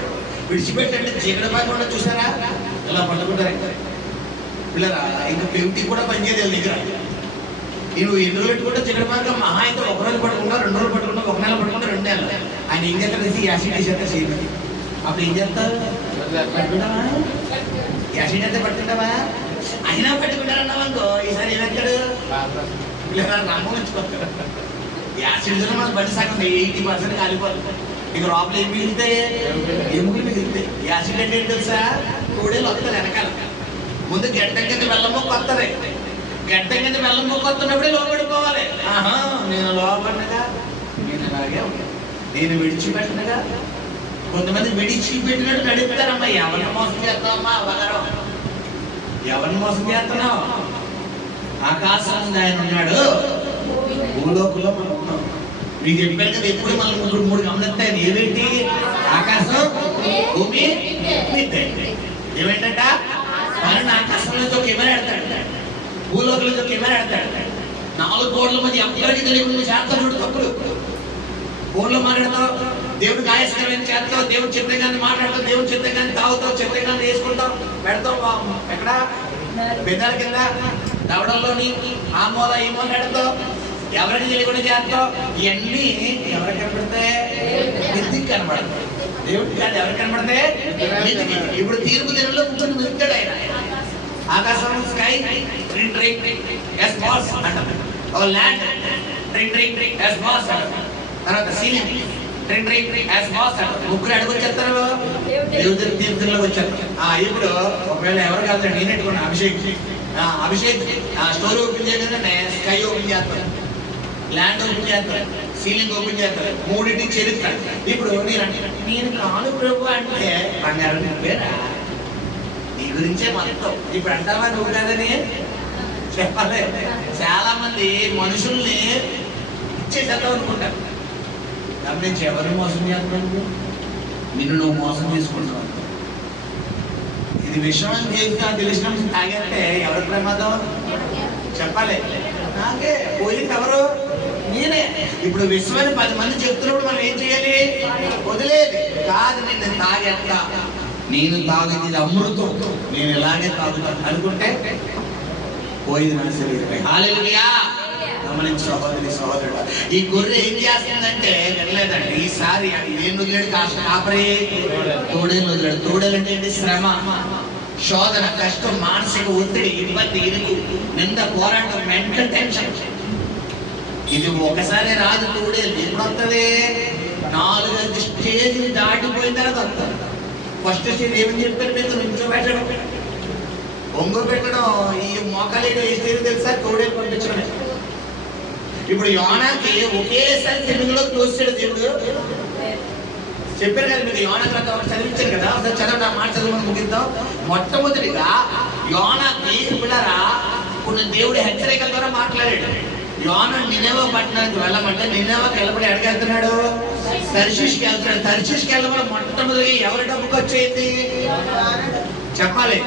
విడిచిపెట్టండి. చీకటి భాగంలో చూసారా ఇలా పట్టుకుంటారు పిల్లరా. ఇంకా పెంటి కూడా పనిచేయలేదు దగ్గర. నువ్వు ఎన్ని రోజులు పెట్టుకుంటే చీకటి భాగం మహా అయితే 1 రోజు పట్టుకుంటా, 2 రోజులు పట్టుకుంటా, 1 నెల పట్టుకుంటా, 2 నెలలు. ఆయన ఏం చేస్తారు? యాసిడ్ వేసేస్తే చేయలేదు. అప్పుడు ఏం చేస్తారు? పట్టుకుంటావా? యాసిడ్ అయితే పట్టుకుంటావా? అయినా పట్టుకుంటారన్నావు అనుకో, ఈసారి ఏమంటాడు? పిల్లరా నమ్మకం ఉంచుకోతాడు. యాసిడ్ మన బండి సగం 80% కాలిపోతుంది. ఇక లోపల ఏం మిగిలితే? ఎముకలు మిగిలితే. యాసిడ్ అంటే ఏంటి తెలుసా? కూడేలు వస్తారు వెనకాల. ముందు గడ్డం కింద బెల్లం మొక్క వస్తుంది. గడ్డం కింద బెల్లం మొక్క వస్తున్నప్పుడే లోబడిపోవాలి. నేను లోబడినగా, నేను అలాగే ఉంటాను, నేను విడిచిపెట్టినగా. కొంతమంది విడిచిపెట్టినట్టు నడుపుతారమ్మా. ఎవరిని మోసం చేస్తావమ్మా? అవగారం. ఎవరిని మోసం చేస్తున్నావు? ఆకాశం ఆయన ఉన్నాడు, భూలోకంలో మనం ఉన్నాం. మీకు చెప్పాను కదా, ఎప్పుడు మనం 3 గమనిస్తాయి. ఏవేంటి? ఆకాశం, భూమి, నిత్య. ఏమేంటంట? మనం ఆకాశంలో కెమెరా ఆడతాడు, భూలోకంలో కెమెరా ఆడతాడు. 4 కోట్ల మంది ఎవరికి తెలియకుండా చేస్తాడు తప్పులు. ఫోన్లో మాట్లాడతావు, దేవుడు గాయస్కరమైన చేస్తావు, దేవుడు చెప్తే కానీ మాట్లాడతావు, దేవుడు చెప్తే కానీ తాగుతావు, చెప్తే కానీ వేసుకుంటావు, పెడతావు ఎక్కడ? బెదాల కింద, దవడల్లోని, ఆ మూల ఈ మూల పెడతావు, ఎవరికి తెలియకుండా చేస్తావు. ఇవన్నీ ఎవరికి కనపడతాయి? నిధికి కనపడతాయి. దేవుడికి కాదు, ఎవరికి కనపడతాయి? నిధికి. ఇప్పుడు తీర్పు దినంలో కూర్చొని మిగుతాడు ఆయన. ఆకాశం, sky, ring ring yes boss అంటారు. Land ring ring yes boss అంటారు. తర్వాత ceiling ring ring yes boss అంటారు. 3 అడుగు వచ్చేస్తారు, దేవుడి తీర్థంలోకి వచ్చారు. ఇప్పుడు ఒకవేళ ఎవరు కాదు, నేను ఎట్టుకున్నా అభిషేక్ స్టోర్ ఓపెన్ చేయగానే స్కై ఓపెన్ చేస్తారు, ల్యాండ్ ఓపెన్ చేస్తారు, సీలింగ్ ఓపెన్ చేస్తారు, 3 చరిత్ర. ఇప్పుడు నేను కాను ప్రభు అంటే బంగారం పేరా? నీ గురించే మొత్తం. ఇప్పుడు అంటావా నువ్వు కాదని? చెప్పలే. చాలా మంది మనుషుల్ని ఇచ్చేసేద్దాం అనుకుంటారు. గమనించి ఎవరిని మోసం చేస్తున్నావు? నిన్ను నువ్వు మోసం చేసుకుంటున్నావు. ఇది విషయం అని తెలిసినప్పుడు తాగేస్తే ఎవరి ప్రమాదం? చెప్పాలి. నాకే పోయింది ఎవరు? నేనే. ఇప్పుడు విషయాన్ని 10 మంది చెప్తున్నప్పుడు మనం ఏం చేయాలి? వదిలేదు కాదు. నేను తాగేస్తా, నేను తాగేది ఇది అమృతం, నేను ఇలాగే తాగుతాను అనుకుంటే పోయింది నా శరీరం. హల్లెలూయా. గమనించి సహోదరి సహోదరుడు, ఈ గొర్రె ఏం చేస్తుందంటే వినలేదండి. ఈసారి ఏం వదిలేడు? కాపరి తోడేలు వదిలేడు. తోడేలు అంటే ఏంటి? శ్రమ, శోధన, కష్టం, మానసిక ఒత్తిడి, ఇబ్బంది, ఇరుకు, నింద, పోరాటం, మెంటల్ టెన్షన్. ఇది ఒకసారి రాదు. తోడేలు ఎప్పుడు వస్తుంది? 4 స్టేజ్ దాటిపోయిన తర్వాత వస్తుంది. ఫస్ట్ స్టేజ్ ఏమని చెప్పారు? మీకు నుంచోబెట్టడం, ఒంగు పెట్టడం. ఈ మోకాలేడు ఏ స్టేజ్ తెలుసా? తోడేలు పంపించడం. ఇప్పుడు యోనాకి ఒకేసారి తెలుగులో క్లోజ్ చేయడం దేవుడు చెప్పారు కదా. మీకు యోనా గ్రంథం చదివించారు కదా, ఒకసారి చదవండి. ఆ మాట చదవమని ముగిద్దాం. మొట్టమొదటిగా యోనాకి పిల్లరా కొన్ని దేవుడి హెచ్చరికల ద్వారా మాట్లాడాడు. యోనా నినెవే పట్టణానికి వెళ్ళమంటే నినెవేకి వెళ్ళబడి ఎక్కడికెళ్తున్నాడు? తర్షీష్కి వెళ్తున్నాడు. తర్షీష్కి వెళ్ళబడి మొట్టమొదటిగా ఎవరి డబ్బుకి వచ్చేది? చెప్పాలి,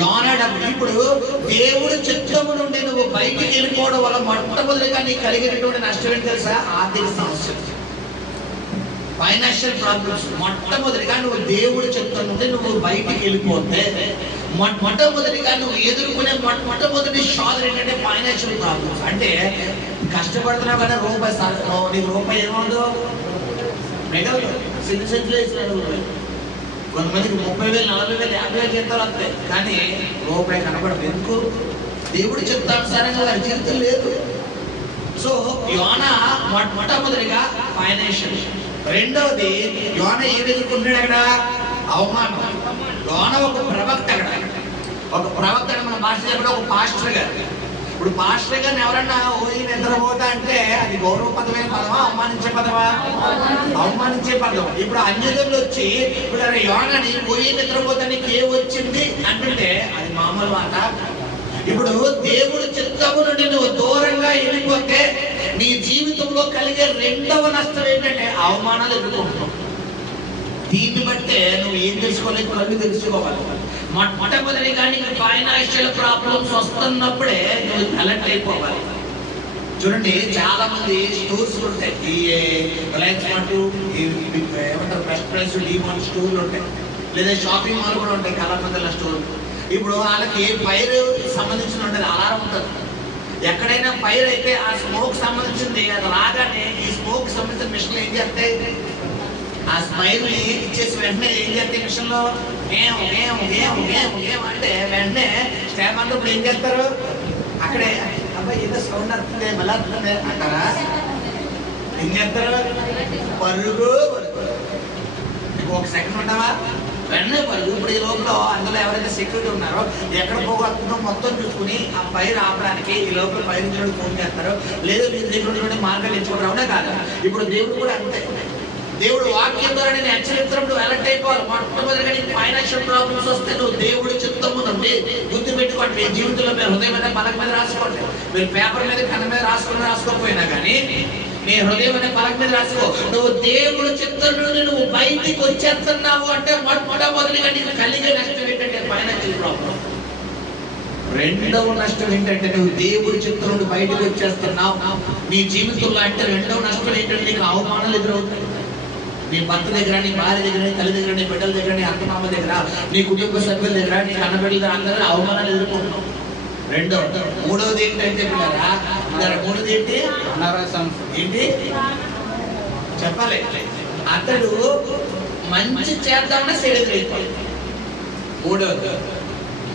యోనా డబ్బు. ఇప్పుడు దేవుడి చిత్తము నుండి నువ్వు బయటికి వెళ్ళిపోవడం వల్ల మొట్టమొదటిగా నీకు కలిగినటువంటి నష్టం ఏంటి తెలుసా? ఆర్థిక సమస్యలు, ఫైనాన్షియల్ ప్రాబ్లమ్స్. మొట్టమొదటిగా నువ్వు దేవుడి చిత్తం నుండి నువ్వు బయటికి వెళ్ళిపోతే మొట్టమొదటిగా నువ్వు ఎదుర్కొనే మొట్టమొదటి శోధన ఏంటంటే ఫైనాన్షియల్ ప్రాబ్లమ్స్. అంటే కష్టపడుతున్నావు కదా, నీకు రూపాయి ఏమవుతుందో మిగలదు. సిటిజన్లో ఇచ్చినాడు. కొంతమందికి 30,000, 40,000, 50,000 జీతాలు వస్తాయి, కానీ రూపాయి కనపడదు. ఎందుకు? దేవుడి చిత్తానుసారంగా వారి జీవితం లేదు. సో యోనా మొట్టమొదటిగా ఫైనాన్షియల్, రెండవది యోనా ఏం ఎదుర్కొంటున్నాడు అక్కడ? అవమానం. యోనా ఒక ప్రవక్త, ఒక ప్రవక్త మన భాష చెప్పడం ఒక పాస్టర్ గారు. ఇప్పుడు పాస్టర్ గారిని ఎవరన్నా ఓయి నిద్రపోతా అంటే అది గౌరవ పదమైన పదమా, అవమానించే పదమా? అవమానించే పదం. ఇప్పుడు అన్యజనులు వచ్చి ఇప్పుడు యోనాని ఓయి నిద్రపోతానికి ఏ వచ్చింది అంటుంటే అది మామూలు మాట. ఇప్పుడు దేవుడి చిత్తము నుండి నువ్వు దూరంగా వెళ్ళిపోతే నీ జీవితంలో కలిగే రెండవ నష్టం ఏంటంటే అవమానాలు ఎదుర్కొంటున్నావు. దీన్ని బట్టే నువ్వు ఏం తెలుసుకోలేదు, కళ్ళు తెలుసుకోవాలి. మొట్టమొదటిగా నీకు ఫైనాన్షియల్ ప్రాబ్లమ్స్ వస్తున్నప్పుడే నువ్వు అలర్ట్ అయిపోవాలి. చూడండి, చాలా మంది స్టోర్స్ ఉంటాయి, ఈ రిలయన్స్ మార్ట్, ఏమంటారు బెస్ట్ ప్రైస్ డిమార్ట్ స్టోర్లు ఉంటాయి, లేదా షాపింగ్ మాల్ కూడా ఉంటాయి, కళామందల స్టోర్. ఇప్పుడు వాళ్ళకి ఫైర్ సంబంధించిన ఉంటుంది, అలారం ఉంటుంది. ఎక్కడైనా ఫైర్ అయితే ఆ స్మోక్ సంబంధించింది అది రాగానే ఈ స్మోక్ సంబంధించిన మిషన్లు ఏం చేస్తాయి, ఆ స్మైల్ ని ఇచ్చేసి వెంటనే ఏం చేస్తాయి మిషన్లో అంటే వెంటనే స్టాఫ్ అంతా ఇప్పుడు ఏం చేస్తారు, అక్కడే అబ్బాయి ఏదో సౌండ్ వస్తుంది మళ్ళీ వస్తుంది అంటారా? ఏం చేస్తారు? పరుగు. ఒక సెకండ్ ఉంటావా, వెంటనే పరుగు. ఇప్పుడు ఈ లోపల అందులో ఎవరైతే సెక్యూరిటీ ఉన్నారో ఎక్కడ పోగొస్తుందో మొత్తం చూసుకుని ఆ ఫైర్ ఆపడానికి ఈ లోపల ఫైర్ ఇంజనీర్ ఫోన్ చేస్తారు, లేదా మీ దగ్గర మార్గాలు ఎంచుకుంటారు. అవునా కాదా? ఇప్పుడు దేవుడు కూడా అంతే. దేవుడు వాక్యం ద్వారా నేను హెచ్చరిస్తున్నప్పుడు అలర్ట్ అయిపోవాలి. మొట్టమొదటిగా నీకు ఫైనాన్షియల్ ప్రాబ్లమ్స్ వస్తే నువ్వు దేవుడి చిత్తము నుండి గుర్తు పెట్టుకోండి. మీ జీవితంలో మీరు హృదయం మీద పలక మీద రాసుకోండి. మీరు పేపర్ మీద కన్న మీద రాసుకోకపోయినా కానీ నీ హృదయం అనే పలక మీద రాసుకో. నువ్వు దేవుడి చిత్తం నుండి నువ్వు బయటికి వచ్చేస్తున్నావు అంటే మొట్టమొదటిగా నీకు కలిగే నష్టం ఏంటంటే ఫైనాన్షియల్ ప్రాబ్లం. రెండవ నష్టం ఏంటంటే నువ్వు దేవుడి చిత్తం నుండి బయటకు వచ్చేస్తున్నావు నీ జీవితంలో. అంటే రెండవ నష్టం ఏంటంటే నీకు అవమానాలు ఎదురవుతాయి. నీ భర్త దగ్గర, నీ భార్య దగ్గర, నీ తల్లి దగ్గర, నీ బిడ్డల దగ్గర, నీ అత్తమామ దగ్గర, నీ కుటుంబ సభ్యుల దగ్గర, నీ కన్నబిడ్డల దగ్గర అందరూ అవమానాలు ఎదుర్కొంటున్నావు. మూడవది ఏంటంటే పిల్లరా, మూడవది ఏంటి ఏంటి చెప్పాలి, అతడు మంచి చేద్దామన్నా సైడ్ అయిపోయి. మూడవది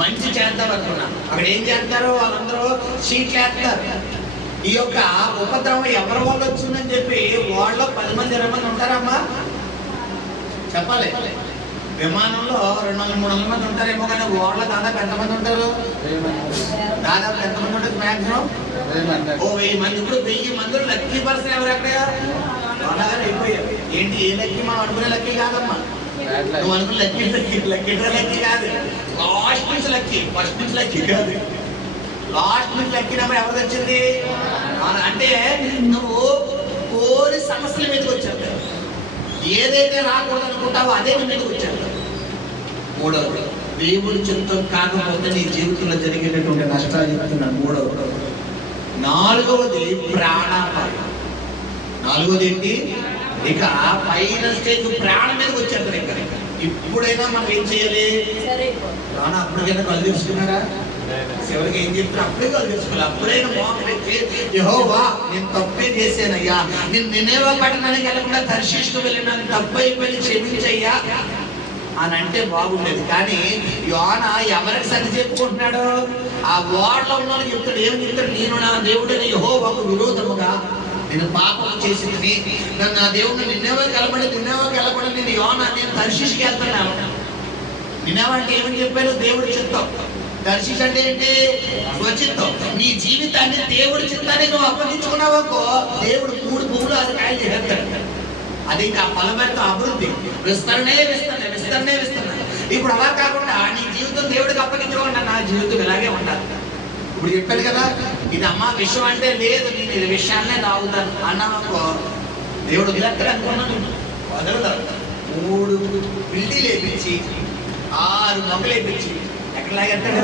మంచి చేద్దాం అనుకున్నా, అక్కడ ఏం చేస్తారు వాళ్ళందరూ సీట్లు వేస్తారు. ఈ యొక్క ఉపద్రవం ఎవరి వల్ల వచ్చిందని చెప్పి వాళ్ళ 10 మంది 20 మంది ఉంటారమ్మా చెప్పాలి. విమానంలో 200-300 మంది ఉంటారేమో, కానీ వాళ్ళ దాదాపు ఎంతమంది ఉంటారు? దాదాపు ఎంతమంది ఉంటుంది మ్యాక్సిమం? 1000 మంది. ఇప్పుడు 1000 మందిలో లక్కీ పర్సన్ ఎవరు? ఎక్కడ వాళ్ళగానే అయిపోయారు. ఏంటి ఏ లక్కీ? మనం అనుకునే లక్కీ కాదమ్మా. నువ్వు అనుకున్న లక్కీ కాదు. లాస్ట్ నుంచి లక్కీ, ఫస్ట్ నుంచి లక్కీ కాదు. లాస్ట్ నుంచి లక్కీ నెంబర్ ఎవరికి వచ్చింది అంటే నువ్వు కోరి సమస్యల మీదకి వచ్చావు. ఏదైతే రాకూడదు అనుకుంటావో అదే నీ మీదకి వచ్చావు. మూడవది దేవుడి చిత్తం కాకపోతే నీ జీవితంలో జరిగేటటువంటి నష్టాలు చెప్తున్నాను. మూడవది. నాలుగవది ప్రాణాపాయం. నాలుగవది ఏంటి? ఇక ఫైనల్ స్టేజ్ ప్రాణం మీదకి వచ్చేస్తారు. ఇంకా ఇప్పుడైనా మనం ఏం చేయాలి? ప్రాణం అప్పటికైనా కళ్ళు తెలుసుకున్నారా? ఎవరికి ఏం చెప్తున్నా అప్పుడే కళ్ళు తెలుసుకోవాలి. అప్పుడైనా మోహం పెట్టి యెహోవా నేను తప్పే చేశానయ్యా, నేను నినేవే పట్టణానికి వెళ్ళకుండా తర్షీషుకు వెళ్ళినాను, తప్పు అయిపోయి క్షమించయ్యా అని అంటే బాగుండేది. కానీ యోనా ఎవరికి సరి చెప్పుకుంటున్నాడు? ఆ ఓడలో ఉన్న వాళ్ళు చెప్తాడు. ఏమి చెప్తాడు? నేను నా దేవుడిని యెహోవాకు విరోధముగా నేను పాపం చేసింది, నన్ను నా దేవుడిని నినేవేకి వెళ్ళబడి నేను యోనా నేను తర్షీషుకి వెళ్తున్నాను. నినేవే అంటే ఏమని చెప్పారు? దేవుడి చిత్తం. దర్శిష్ అంటే ఏంటి? స్వచిత్తం. నీ జీవితాన్ని దేవుడి చిత్తాన్ని నువ్వు అప్పగించుకున్నావనుకో దేవుడు 3 భూములు అది కాయలు చేస్తాడు. అది ఇంకా ఫలభరితం అభివృద్ధి, విస్తరణే. ఇప్పుడు అలా కాకుండా నీ జీవితం దేవుడికి అప్పగించుకోకుండా నా జీవితం ఇలాగే ఉండాలి. ఇప్పుడు చెప్పాడు కదా, ఇది అమ్మ విషయం అంటే లేదు, నేను ఇది విషయాన్నే తాగుతాను అన్నావనుకో దేవుడు వదిలేస్తాడు అనుకున్నాను. వదలతాడు. 3 బిల్డీలు వేపించి 6 మొక్కలు వేపించి ఎక్కడ లాగేస్తాడు?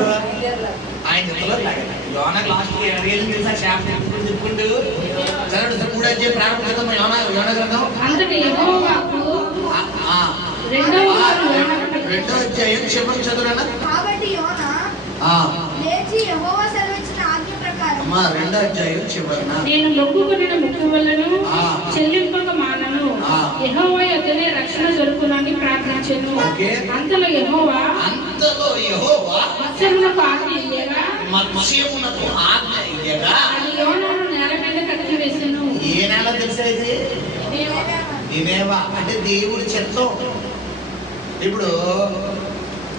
ఆయన చెత్తలో లాగాడు. యోనాకు లాస్ట్ ఏం తెలుసా? శాపం చెప్పుకుంటూ చదవడు. 3వ అధ్యాయం ప్రారంభం యోనా గ్రంథం 2వ అధ్యాయం చివరి చదువునా? కాబట్టి యోనా లేచి యెహోవా సెలవిచ్చిన ఆజ్ఞ ప్రకారం 2వ అధ్యాయం చివరన నేను మొక్కుకొనిన ముక్కువలను చెల్లింపక మానను, యెహోవా యొద్దనే రక్షణ దొరుకునని ప్రార్థించెను. అంతలో యెహోవా మత్స్యమునకు ఆజ్ఞ ఇయ్యగా అది యోనాను నేల మీద అణిచివేసెను. ఏ నెల తెలుసా ఇది? నినేవా అంటే దేవుడి చిత్తం. ఇప్పుడు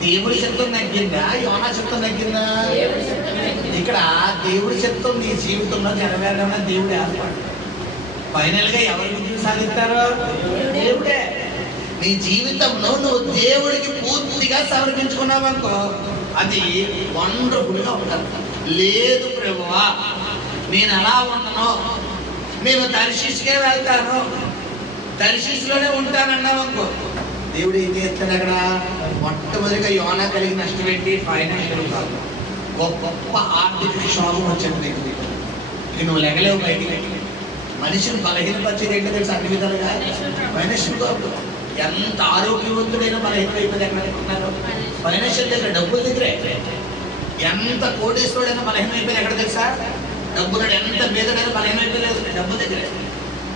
దేవుడి చిత్తం తగ్గిందా, యోనా చిత్తం తగ్గిందా? ఇక్కడ దేవుడి చిత్తం నీ జీవితంలో నెరవేరడం దేవుడి ఏర్పాటు. ఫైనల్ గా ఎవరి విజయం సాధిస్తారు? దేవుడే. నీ జీవితంలో నువ్వు దేవుడికి పూర్తిగా సమర్పించుకున్నావు అనుకో, అది వండర్ఫుల్ గా ఉంటుంది. లేదు ప్రభువా, నేను అలా ఉండను, నేను దర్శించుకే వెళ్తాను, దర్శించులోనే ఉంటానన్నావు అనుకో, దేవుడు ఏం చేస్తాడు అక్కడ? మొట్టమొదటిగా యోనా కలిగిన నష్టం ఏంటి? ఫైనాన్షియల్ కాదు, గొప్ప ఆర్థిక శోభం వచ్చింది నీకు. నువ్వు లెగలేవు బయటికి. మనిషిని బలహీనపరిచేది ఏంటో తెలుసు అన్ని విధాలుగా ఫైనాన్షియల్ కాదు. ఎంత ఆరోగ్యవంతుడైనా బలహీనమైపోయింది ఎక్కడ అనుకుంటున్నారు? ఫైనాన్షియల్ దగ్గర, డబ్బుల దగ్గరే. ఎంత కోటేశ్వరుడైనా బలహీనమైపోయింది ఎక్కడ తెలుసా? డబ్బులు. ఎంత పేదడైనా బలహీనమైపోలేదు డబ్బు దగ్గరే.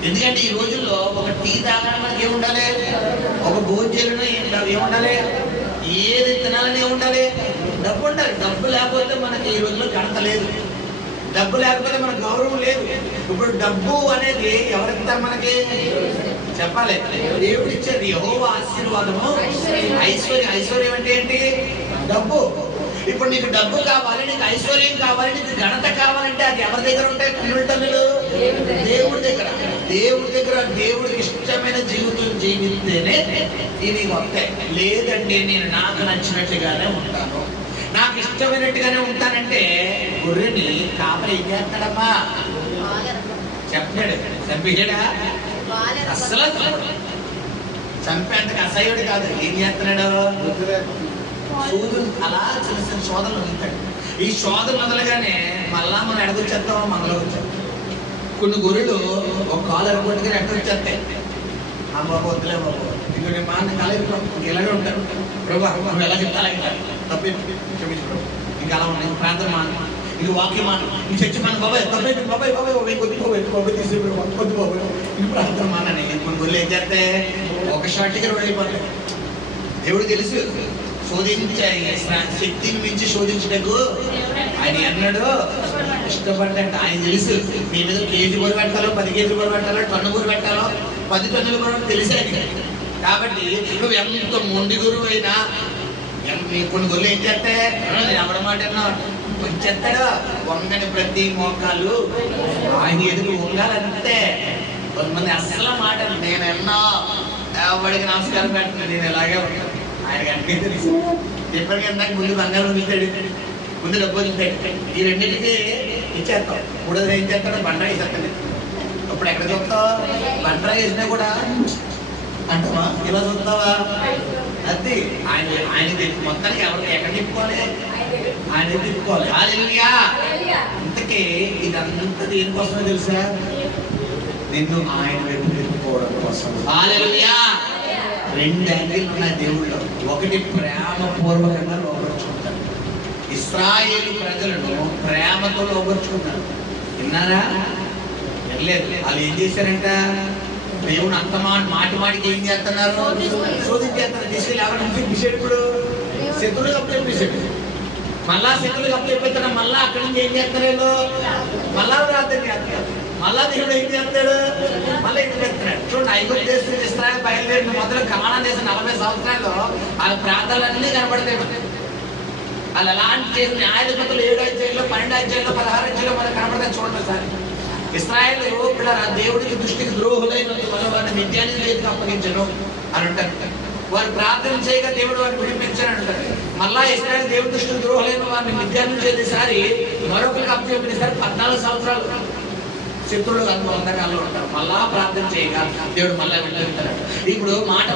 ఎందుకంటే ఈ రోజుల్లో ఒక టీ తాగడానికి ఏముండాలి, ఒక భోజనం ఏముండాలి, ఏది తినాలని ఏముండాలి, డబ్బు ఉండాలి. డబ్బు లేకపోతే మనకి ఈ రోజుల్లో ఘనత లేదు, డబ్బు లేకపోతే మనకు గౌరవం లేదు. ఇప్పుడు డబ్బు అనేది ఎవరిస్తారు మనకి? చెప్పాలి, దేవుడు ఇచ్చారు. యెహోవా ఆశీర్వాదము ఐశ్వర్యం. ఐశ్వర్యం అంటే ఏంటి? డబ్బు. ఇప్పుడు నీకు డబ్బు కావాలి, నీకు ఐశ్వర్యం కావాలి, నీకు ఘనత కావాలంటే అది ఎవరి దగ్గర ఉంటాయి? కన్నులు దేవుడి దగ్గర. దేవుడి దగ్గర దేవుడికి ఇష్టమైన జీవితం జీవిస్తేనే ఇది వస్తాయి. లేదంటే నేను నాకు నచ్చినట్టుగానే ఉంటాను, నాకు ఇష్టమైనట్టుగానే ఉంటానంటే గొర్రెని కాపరి ఏం చేస్తాడమ్మా? చెప్పాడు, చంపేయడా? అస్సలు చంపేంతకు అసహ్యుడు కాదు. ఏం చేస్తున్నాడు? శోధన. అలా చిన్న చిన్న శోధనలు ఉంటాడు. ఈ శోధన మొదలుగానే మళ్ళా మనం ఎడగొచ్చేస్తామో మనలో వచ్చాం. కొన్ని గొర్రెలు ఒక కాలు ఎరగొట్టుకుని ఎక్కడొచ్చేస్తాయి. ఆ బాబు వద్దులే బాబు, ఇంకో నేను మా అన్న కాలేదు ఇలాగే ఉంటాను, ప్రభా నువ్వు ఎలా చెప్తా అలాగే తప్పే క్షమించు ప్రభు, ఇంకా అలా ఉన్నాయి ప్రాంతం మాన, ఇది వాక్యం మాన, ఈ చర్చి మన బాబాయ్ తప్పే బాబాయ్ బాబాయ్ బాబాయ్ కొద్ది బాబాయ్ బాబాయ్ తీసే కొద్ది బాబాయ్ ఇది ప్రాంతం మానని. కొన్ని గొర్రెలు ఏం చేస్తే ఒక షార్ట్కి రోడ్ అయిపోతాయి. దేవుడు తెలుసు శోధించాయి, శక్తిని మించి శోధించటకు ఆయన అన్నాడు ఇష్టపడ్డాడు. ఆయన తెలుసు మీ మీద కేజీ బొరు పెట్టాలో, 10 కేజీలు బొరు పెట్టాలో, టన్ను బొరు పెట్టాలో, 10 టన్నులు బొరు తెలిసి ఆయన. కాబట్టి నువ్వు ఎంత మొండి గురువు అయినా కొన్ని గొర్రెలు ఏం చేస్తే ఎవడ మాట వచ్చేస్తాడు, వంగని ప్రతి మోకాలు ఆయన ఎదుగు వంగాలంటే. కొంతమంది అస్సలు మాట నేను ఎన్నో ఎవడికి నమస్కారం పెట్టను, నేను ఎలాగే ఉంటాను. ఆయన కనిపిస్తే చెప్పారు కదా, ముందు బంగారం వదులుతాడు, ముందు డబ్బు వదులుతాడు. ఈ రెండింటికి ఇచ్చేస్తాం. మూడోది ఏం చేస్తాడు? బండరా వేసేస్తాడు. అప్పుడు ఎక్కడ చూస్తావు? బండరా వేసినా కూడా అంటావా? ఇలా చూస్తావా? అది ఆయన ఆయన మొత్తానికి ఎవరికి ఎక్కడ తిప్పుకోవాలి? ఆయన తిప్పుకోవాలి. హల్లెలూయా. ఇంతకీ ఇదంతా దేనికోసమో తెలుసా? నిన్ను ఆయన వైపు తిప్పుకోవడం కోసం. హల్లెలూయా. 2 యాంగిల్ ఉన్నాయి దేవుళ్ళు. ఒకటి ప్రేమపూర్వకంగా లోపరుచుకుంటారు. ఇశ్రాయేలు ప్రజలను ప్రేమతో లోపరుచుకుంటారు. విన్నారా? వెళ్ళలేదు. వాళ్ళు ఏం చేశారంట? దేవుని అంత మాటి మాటికి ఏం చేస్తున్నారు? శోధించేస్తారు. తీసుకెళ్ళి ఎవరి నుంచి పిలిచాడు? ఇప్పుడు శత్రువులు అప్పుడే పిలిచాడు. మళ్ళా శత్రువులు అప్పుడే పెడతాడు. మళ్ళా అక్కడి నుంచి ఏం చేస్తారు? మళ్ళా ప్రార్థన చేస్తారు. మళ్ళా దేవుడు ఏం చేస్తాడు? మళ్ళీ ఇంటి పెడుతున్నాడు. చూడండి, ఐగుప్తు దేశం ఇశ్రాయేలు బయలుదేరిన మొదలు కనాన్ దేశం 40 సంవత్సరాల్లో వాళ్ళ ప్రాంతాలన్నీ కనబడతాయి. వాళ్ళు అలాంటి చేసిన న్యాయాధిపతులు 7 అధ్యాయంలో 12 అధ్యాయంలో 16 అధ్యాయంలో మనకు కనబడతాయి. చూడండి సార్, ఇశ్రాయేలు పిల్లరా దేవుడికి దృష్టికి ద్రోహులైనందువల్ల వారిని మిద్యానీ చేతికి అప్పగించను అని అంటారు. వారు ప్రార్థన చేయగా దేవుడు వారిని విడిపించారని అంటారు. మళ్ళా ఇశ్రాయేలు దేవుడి దృష్టికి ద్రోహులైన వారిని మిద్యానీ చేసేసారి మరొకరికి అప్పచెప్పినసారి 14 సంవత్సరాలు శత్రువులు అంధకాలంలో ఉంటారు. మళ్ళా ప్రార్థన చేయగా దేవుడు మళ్ళా విడిపిస్తాడు. ఇప్పుడు మాట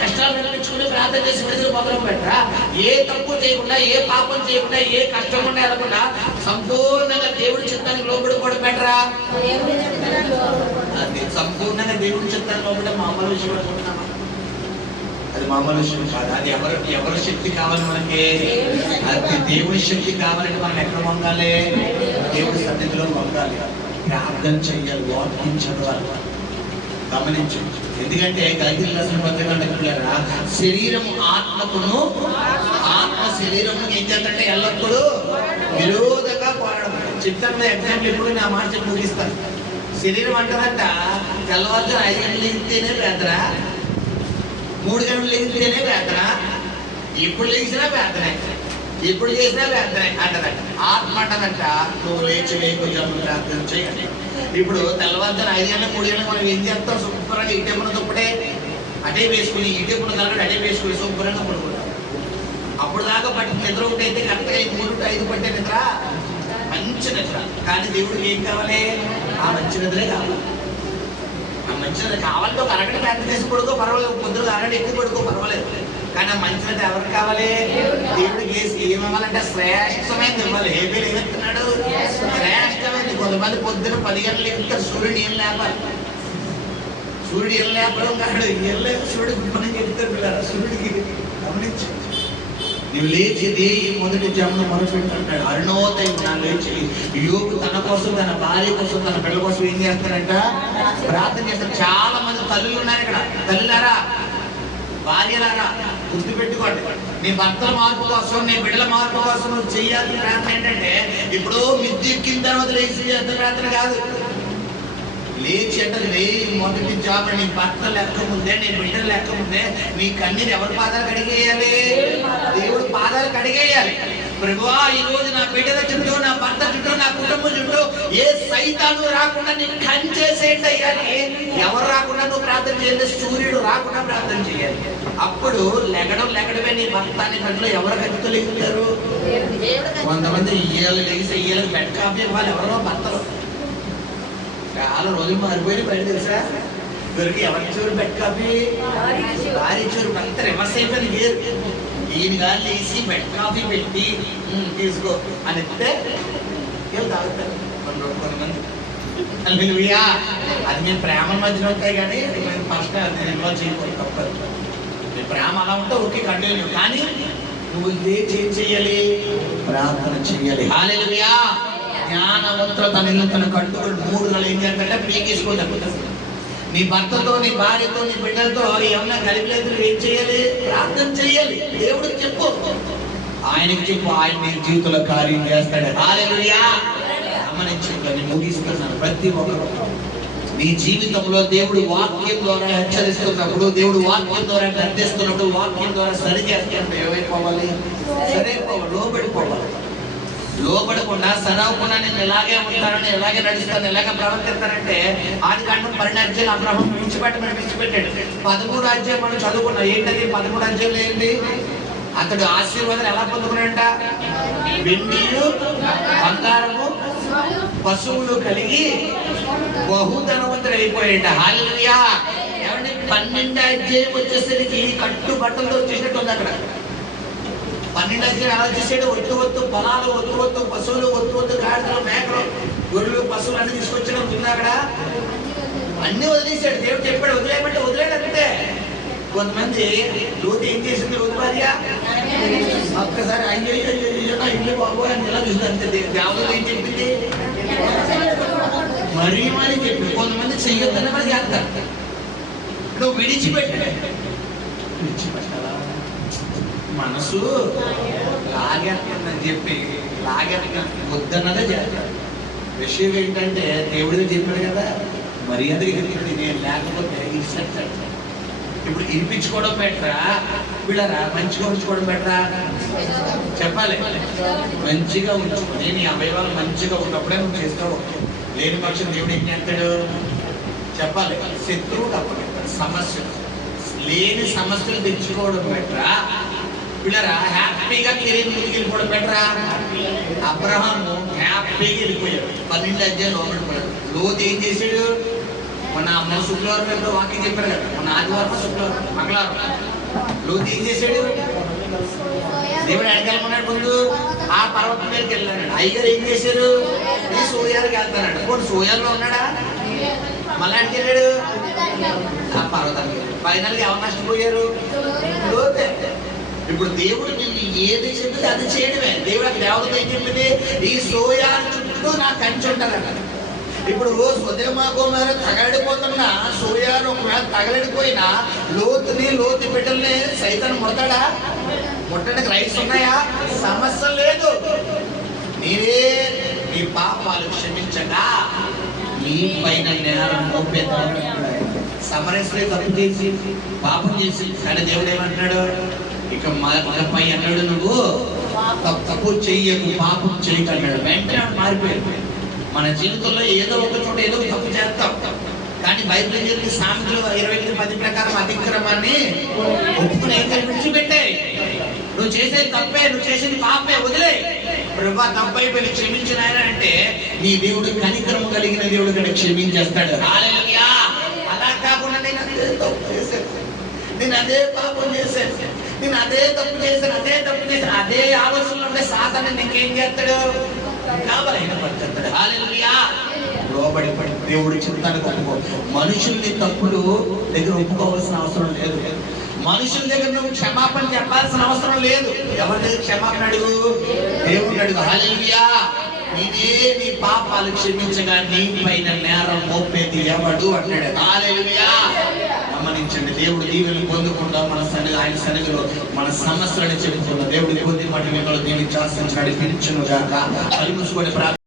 కష్టాలు వినిపించుకుని ప్రార్థన చేసి విడుదల మొదలు పెట్టరా? ఏ తప్పు చేయకుండా, ఏ పాపం చేయకుండా, ఏ కష్టం ఉండే వెళ్ళకుండా సంపూర్ణంగా దేవుడి చిత్తానికి లోబడి కూడా పెట్టరా? అది సంపూర్ణంగా దేవుడి చిత్తానికి లోబడి మామూలు విషయం అనుకుంటున్నామా? అది మామూలు విషయం కాదు. అది ఎవరి శక్తి కావాలి మనకి? అది దేవుడి శక్తి కావాలంటే మనం ఎక్కడ పొందాలి? దేవుడి సన్నిధిలో పొందాలి. ప్రార్థన చెయ్యాలి, వాక్యం చదవాలి. గమనించు. ఎందుకంటే గలతీయులకు రాసిన పత్రిక శరీరము ఆత్మకును, ఆత్మ శరీరము ఏం చేద్దంటే ఎల్లప్పుడూ విరోధంగా పోరాడదు. చిత్తంలో ఎగ్జాంపుల్ ఎప్పుడు నా మాట చెప్పి ముగిస్తాను. శరీరం అంటారంట తెల్లవారుజామున 5 గంటలు లేగితేనే ప్రార్థన, 3 గంటలు లేగితేనే ప్రార్థన, ఎప్పుడు లేచినా ప్రార్థన, ఎప్పుడు చేసినా ప్రార్థన అంటారంట. ఆత్మ అంటారంట నువ్వు లేచి కొంచెం ప్రార్థన చేయాలి. ఇప్పుడు తెల్లవారుజామున 5 గంటలకు 3 గంటలకు మనం ఏం చేస్తాం? శుభ్రంగా ఇటెప్పున దుప్పటే అటే వేసుకుని, ఇటెప్పుడు తలగడ అటే వేసుకుని శుభ్రంగా పడుకుంటాం. అప్పుడు దాకా పట్టిన నిద్ర ఒకటి అయితే కరెక్ట్గా 3-5 పట్టే నిద్ర మంచి నిద్ర. కానీ దేవుడికి ఏం కావాలి? ఆ మంచి నిద్రే కావాలి. ఆ మంచి నిద్ర కావాలంటే ఒక అరగంట ప్రార్థన చేసి పడుకో పర్వాలేదు, పొద్దున అరగంట ఎక్కువ పడుకో పర్వాలేదు. కానీ ఆ మంచి నిద్ర ఎవరికి కావాలి? దేవుడికి ఏమివ్వాలంటే శ్రేష్టమైనది ఇవ్వాలి. ఏ పేరు ఏమెత్తున్నాడు? శ్రేష్టమైనది. కొంతమంది పొద్దున 10 గంటలు ఎక్కుతారు, సూర్యుడు ఏం లేపాలి. సూర్యుడు ఏం లేపడం కాదు, ఏం లేక సూర్యుడు గుడ్ మార్నింగ్ చెప్తారు పిల్లలు. సూర్యుడికి గమనించు, నువ్వు లేచిది మొదటి జామున మొదలుపెట్టాడు. అరుణోదయం నా లేచి యోగు తన కోసం, తన భార్య కోసం, తన పిల్లల కోసం ఏం చేస్తారంట? ప్రార్థన చేస్తారు. చాలా మంది తల్లులు ఉన్నారు ఇక్కడ. తల్లులారా, భార్యలారా, గుర్తుపెట్టుకోండి, నీ భర్తల మార్పు కోసం, నీ బిడ్డల మార్పు కోసం నువ్వు చేయాల్సిన ప్రార్థన ఏంటంటే, ఇప్పుడు మిద్ది ఎక్కిన తర్వాత లేచి చేయాల్సిన ప్రార్థన కాదు. లేచి అంటే మొదటి జాబ్ నీ భర్త లెక్క ముందే, నీ బిడ్డలు లెక్క ముందే నీ కన్నీరు ఎవరి పాదాలు కడిగేయాలి? దేవుడు పాదాలు కడిగేయాలి. ప్రభువా, ఈ రోజు నా బిడ్డల చుట్టూ, నా భర్త చుట్టూ, నా కుటుంబం చుట్టూ ఏ సైతాను రాకుండా నీకు కంచేసేయండి అయ్యాలి. ఎవరు రాకుండా నువ్వు ప్రార్థన చేయాలి? సూర్యుడు రాకుండా ప్రార్థన చేయాలి. అప్పుడు లెగడమే నీ భర్త, నీ బిడ్డలు ఎవరు కట్టుతో లెగుతారు? కొంతమంది ఇయ్యాలు లెగిసి ఇయ్యాలకు బెడ్ కాపీ ఇవ్వాలి. ఎవరో భర్తలు చాలా రోజులు మారిపోయి బయట తెలుసా? దొరికి ఎవరి చూరు బెడ్ కాపీ, భార్య చూరు అంత రివర్స్ అయిపోయింది. వేరు ఈయన గారు వేసి బెడ్ కాఫీ పెట్టి తీసుకో అని ఇస్తే ఏం తాగుతారు కొంతమంది. అది మీ ప్రేమ మధ్యలో ఉంటాయి, కానీ ఫస్ట్ నేను ఇన్వాల్వ్ చేయకూడదు, తప్పదు. మీ ప్రేమ అలా ఉంటే ఓకే కంటిన్యూ, కానీ నువ్వు ఇదే చేయాలి, ప్రార్థన చేయాలి. హల్లెలూయా. జ్ఞానవంతులు తన ఇల్లు తన కట్టుకుని 3 నెలలు ఏం చేస్తారంటే పీకేసుకోవాలి. నీ భర్తతో, నీ భార్యతో, నీ బిడ్డలతో ఏమన్నా కలిపలేదు ఏం చేయాలి? ప్రార్థన చేయాలి. దేవుడికి చెప్పు, ఆయనకి చెప్పు, ఆయన నీ జీవితంలో కార్యం చేస్తాడు. హల్లెలూయా. గమనించుకొని ముగిస్తున్నాను. ప్రతి ఒక్కరు నీ జీవితంలో దేవుడు వాక్యం ద్వారా హెచ్చరిస్తున్నప్పుడు, దేవుడు వాక్యం ద్వారా గర్దిస్తున్నప్పుడు, వాక్యం ద్వారా సరి చేస్తున్నప్పుడు ఏమైపోవాలి? సరైపోవాలి, లోబడిపోవాలి. లోబడకుండా సరవకుండా నేను ఇలాగే ఉంటానని, ఇలాగే నడుస్తాను, ఇలాగే ప్రవర్తిస్తానంటే ఆదికాండం 12 అధ్యాయాలు అబ్రహాం విడిచిపెట్టాడు. 13 అధ్యాయం మనం చదువుకున్నాం. ఏంటది 13 అధ్యాయంలో ఏంటి? అతడు ఆశీర్వాదం ఎలా పొందుకున్నాడంట? వెండియు బంగారము పశువులు కలిగి బహుధనవంతుడు అయిపోయాడు. హల్లెలూయా. ఏమంటే 12 అధ్యాయం వచ్చేసరికి కట్టు బట్టలతో వచ్చేసినట్టు ఉంది అక్కడ. 12 అధ్యాయం ఎలా చేసాడు? ఒత్తు పొలాలు, ఒత్తు పశువులు, ఒత్తు గాడిదలు, మేకలు, గొర్రెలు, పశువులు అన్ని తీసుకొచ్చడం ఉంది అక్కడ. అన్ని వదిలేశాడు. దేవుడు చెప్పాడు వదిలేయమంటే వదిలేడు అంతే. కొంతమంది లోతు ఏం చేసింది? రోజు భార్య ఒక్కసారి అయ్యో ఇల్లు బాబు అని ఎలా చూసింది అంతే. దేవుడు ఏం చెప్పింది? మరీ చెప్పింది. కొంతమంది చెయ్యొద్దని మరి చేస్తారు. నువ్వు విడిచిపెట్టాలా? మనసు లాగేస్తుందని చెప్పి వద్దన్నదే చేస్తాడు. విషయం ఏంటంటే దేవుడిగా చెప్పాడు కదా, మర్యాదగా నేను లేకపోతే ఇస్తాడు. ఇప్పుడు ఇనిపించుకోవడం బెటరా, వీళ్ళరా మంచిగా ఉంచుకోవడం బెటరా? చెప్పాలి. మంచిగా ఉంచుకొని నీ అవయవాలు మంచిగా ఉన్నప్పుడే నువ్వు చేస్తావు. లేని పక్షం దేవుడు ఏం చేస్తాడు? చెప్పాలి. శత్రువు తప్ప సమస్యలు, లేని సమస్యలు తెచ్చుకోవడం బెటరా, వీళ్ళరా హ్యాపీగా కెరీర్ ముందుకు వెళ్ళిపోవడం బెటరా? అబ్రహాము హ్యాపీగా వెళ్ళిపోయాడు. 12 అధ్యాయాలు లోపడిపోయాడు. లోతు ఏం చేశాడు? మన శుక్రవారం ఎప్పుడో వాక్యం చెప్పారు కదా, మన ఆదివారం శుక్రవారం మంగళవారం. లోతు ఏం చేశాడు? దేవుడు అడగాలన్నాడు ముందు ఆ పర్వతం మీదకి వెళ్ళాడు. అయ్యగారు ఏం చేశారు? ఈ సోయాలకు వెళ్తాడు. కొన్ని సోయాల్లో ఉన్నాడా? మళ్ళీ అడిగి వెళ్ళాడు ఆ పర్వతానికి. ఫైనల్గా ఎవరు నష్టపోయారు? లోతే. ఇప్పుడు దేవుడు నిన్ను ఏది చెప్తే అది చేయడమే. దేవుడు దేవతతో ఏం చెప్పింది? ఈ సోయా చుట్టూ నా కంచి ఉంటారట. ఇప్పుడు సుదేమా కుమారు తగలడిపోతున్నా సోయాను ఒకవేళ తగలడిపోయినా లోతు బిడ్డల్ని సైతాన్ని ముడతాడా? ముట్టడానికి రైట్స్ ఉన్నాయా? సమస్య లేదు. నీవే నీ పాపాలు క్షమించగా నీ పైన నేరం మోపేద్దాం. సమరస్త్రీ తప్పు చేసి పాపం చేసి కానీ దేవుడు ఏమంటున్నాడు, ఇకపై అన్నాడు నువ్వు తప్పు చెయ్యకు, పాపం చేయకు అన్నాడు. వెంటనే మారిపోయాడు. మన జీవితంలో ఏదో ఒక చోట ఏదో తప్పు చేస్తాం, కానీ బైబిల్ చెప్పి సామెతలు 20:10 ప్రకారం అతిక్రమాన్ని ఒప్పుకుని విడిచిపెట్టాయి. నువ్వు చేసేది తప్పే, నువ్వు చేసేది పాపే, వదిలే. ప్రభా తప్పైపోయి క్షమించిన ఆయన అంటే నీ దేవుడు కనికరము కలిగిన దేవుడు కూడా క్షమించేస్తాడు. హల్లెలూయా. అలా కాకుండా నేను అదే తప్పు చేశాను, నేను అదే పాపం చేశాను, నేను అదే తప్పు చేశాను, అదే ఆలోచనలో ఉండే సాతాను నీకేం చేస్తాడు, కాబలైన పడుతాడు. హల్లెలూయా. లోబడి దేవుడి చిత్తానికి ఒప్పుకో. మనుషుల్ని తప్పులు దగ్గర ఒప్పుకోవాల్సిన అవసరం లేదు. మనుషుల దగ్గర నువ్వు క్షమాపణ చెప్పాల్సిన అవసరం లేదు. ఎవరి దగ్గర క్షమాపణ అడుగు, దేవుడిని అడుగు. హల్లెలూయా. నేనే నీ పాపాలు క్షమించగా నీ పైన నేరం మోపేది ఎవడు అన్నాడు. హల్లెలూయా. గమనించండి, దేవుడు దీవెనలు పొందుకుంటా మన ఆయన సన్నిధిలో మన సమస్యలను చెప్పుకున్న దేవుడి కొద్ది మట్టి దీన్ని శాసించి నడిపించును గాక. కళ్ళు మూసుకొని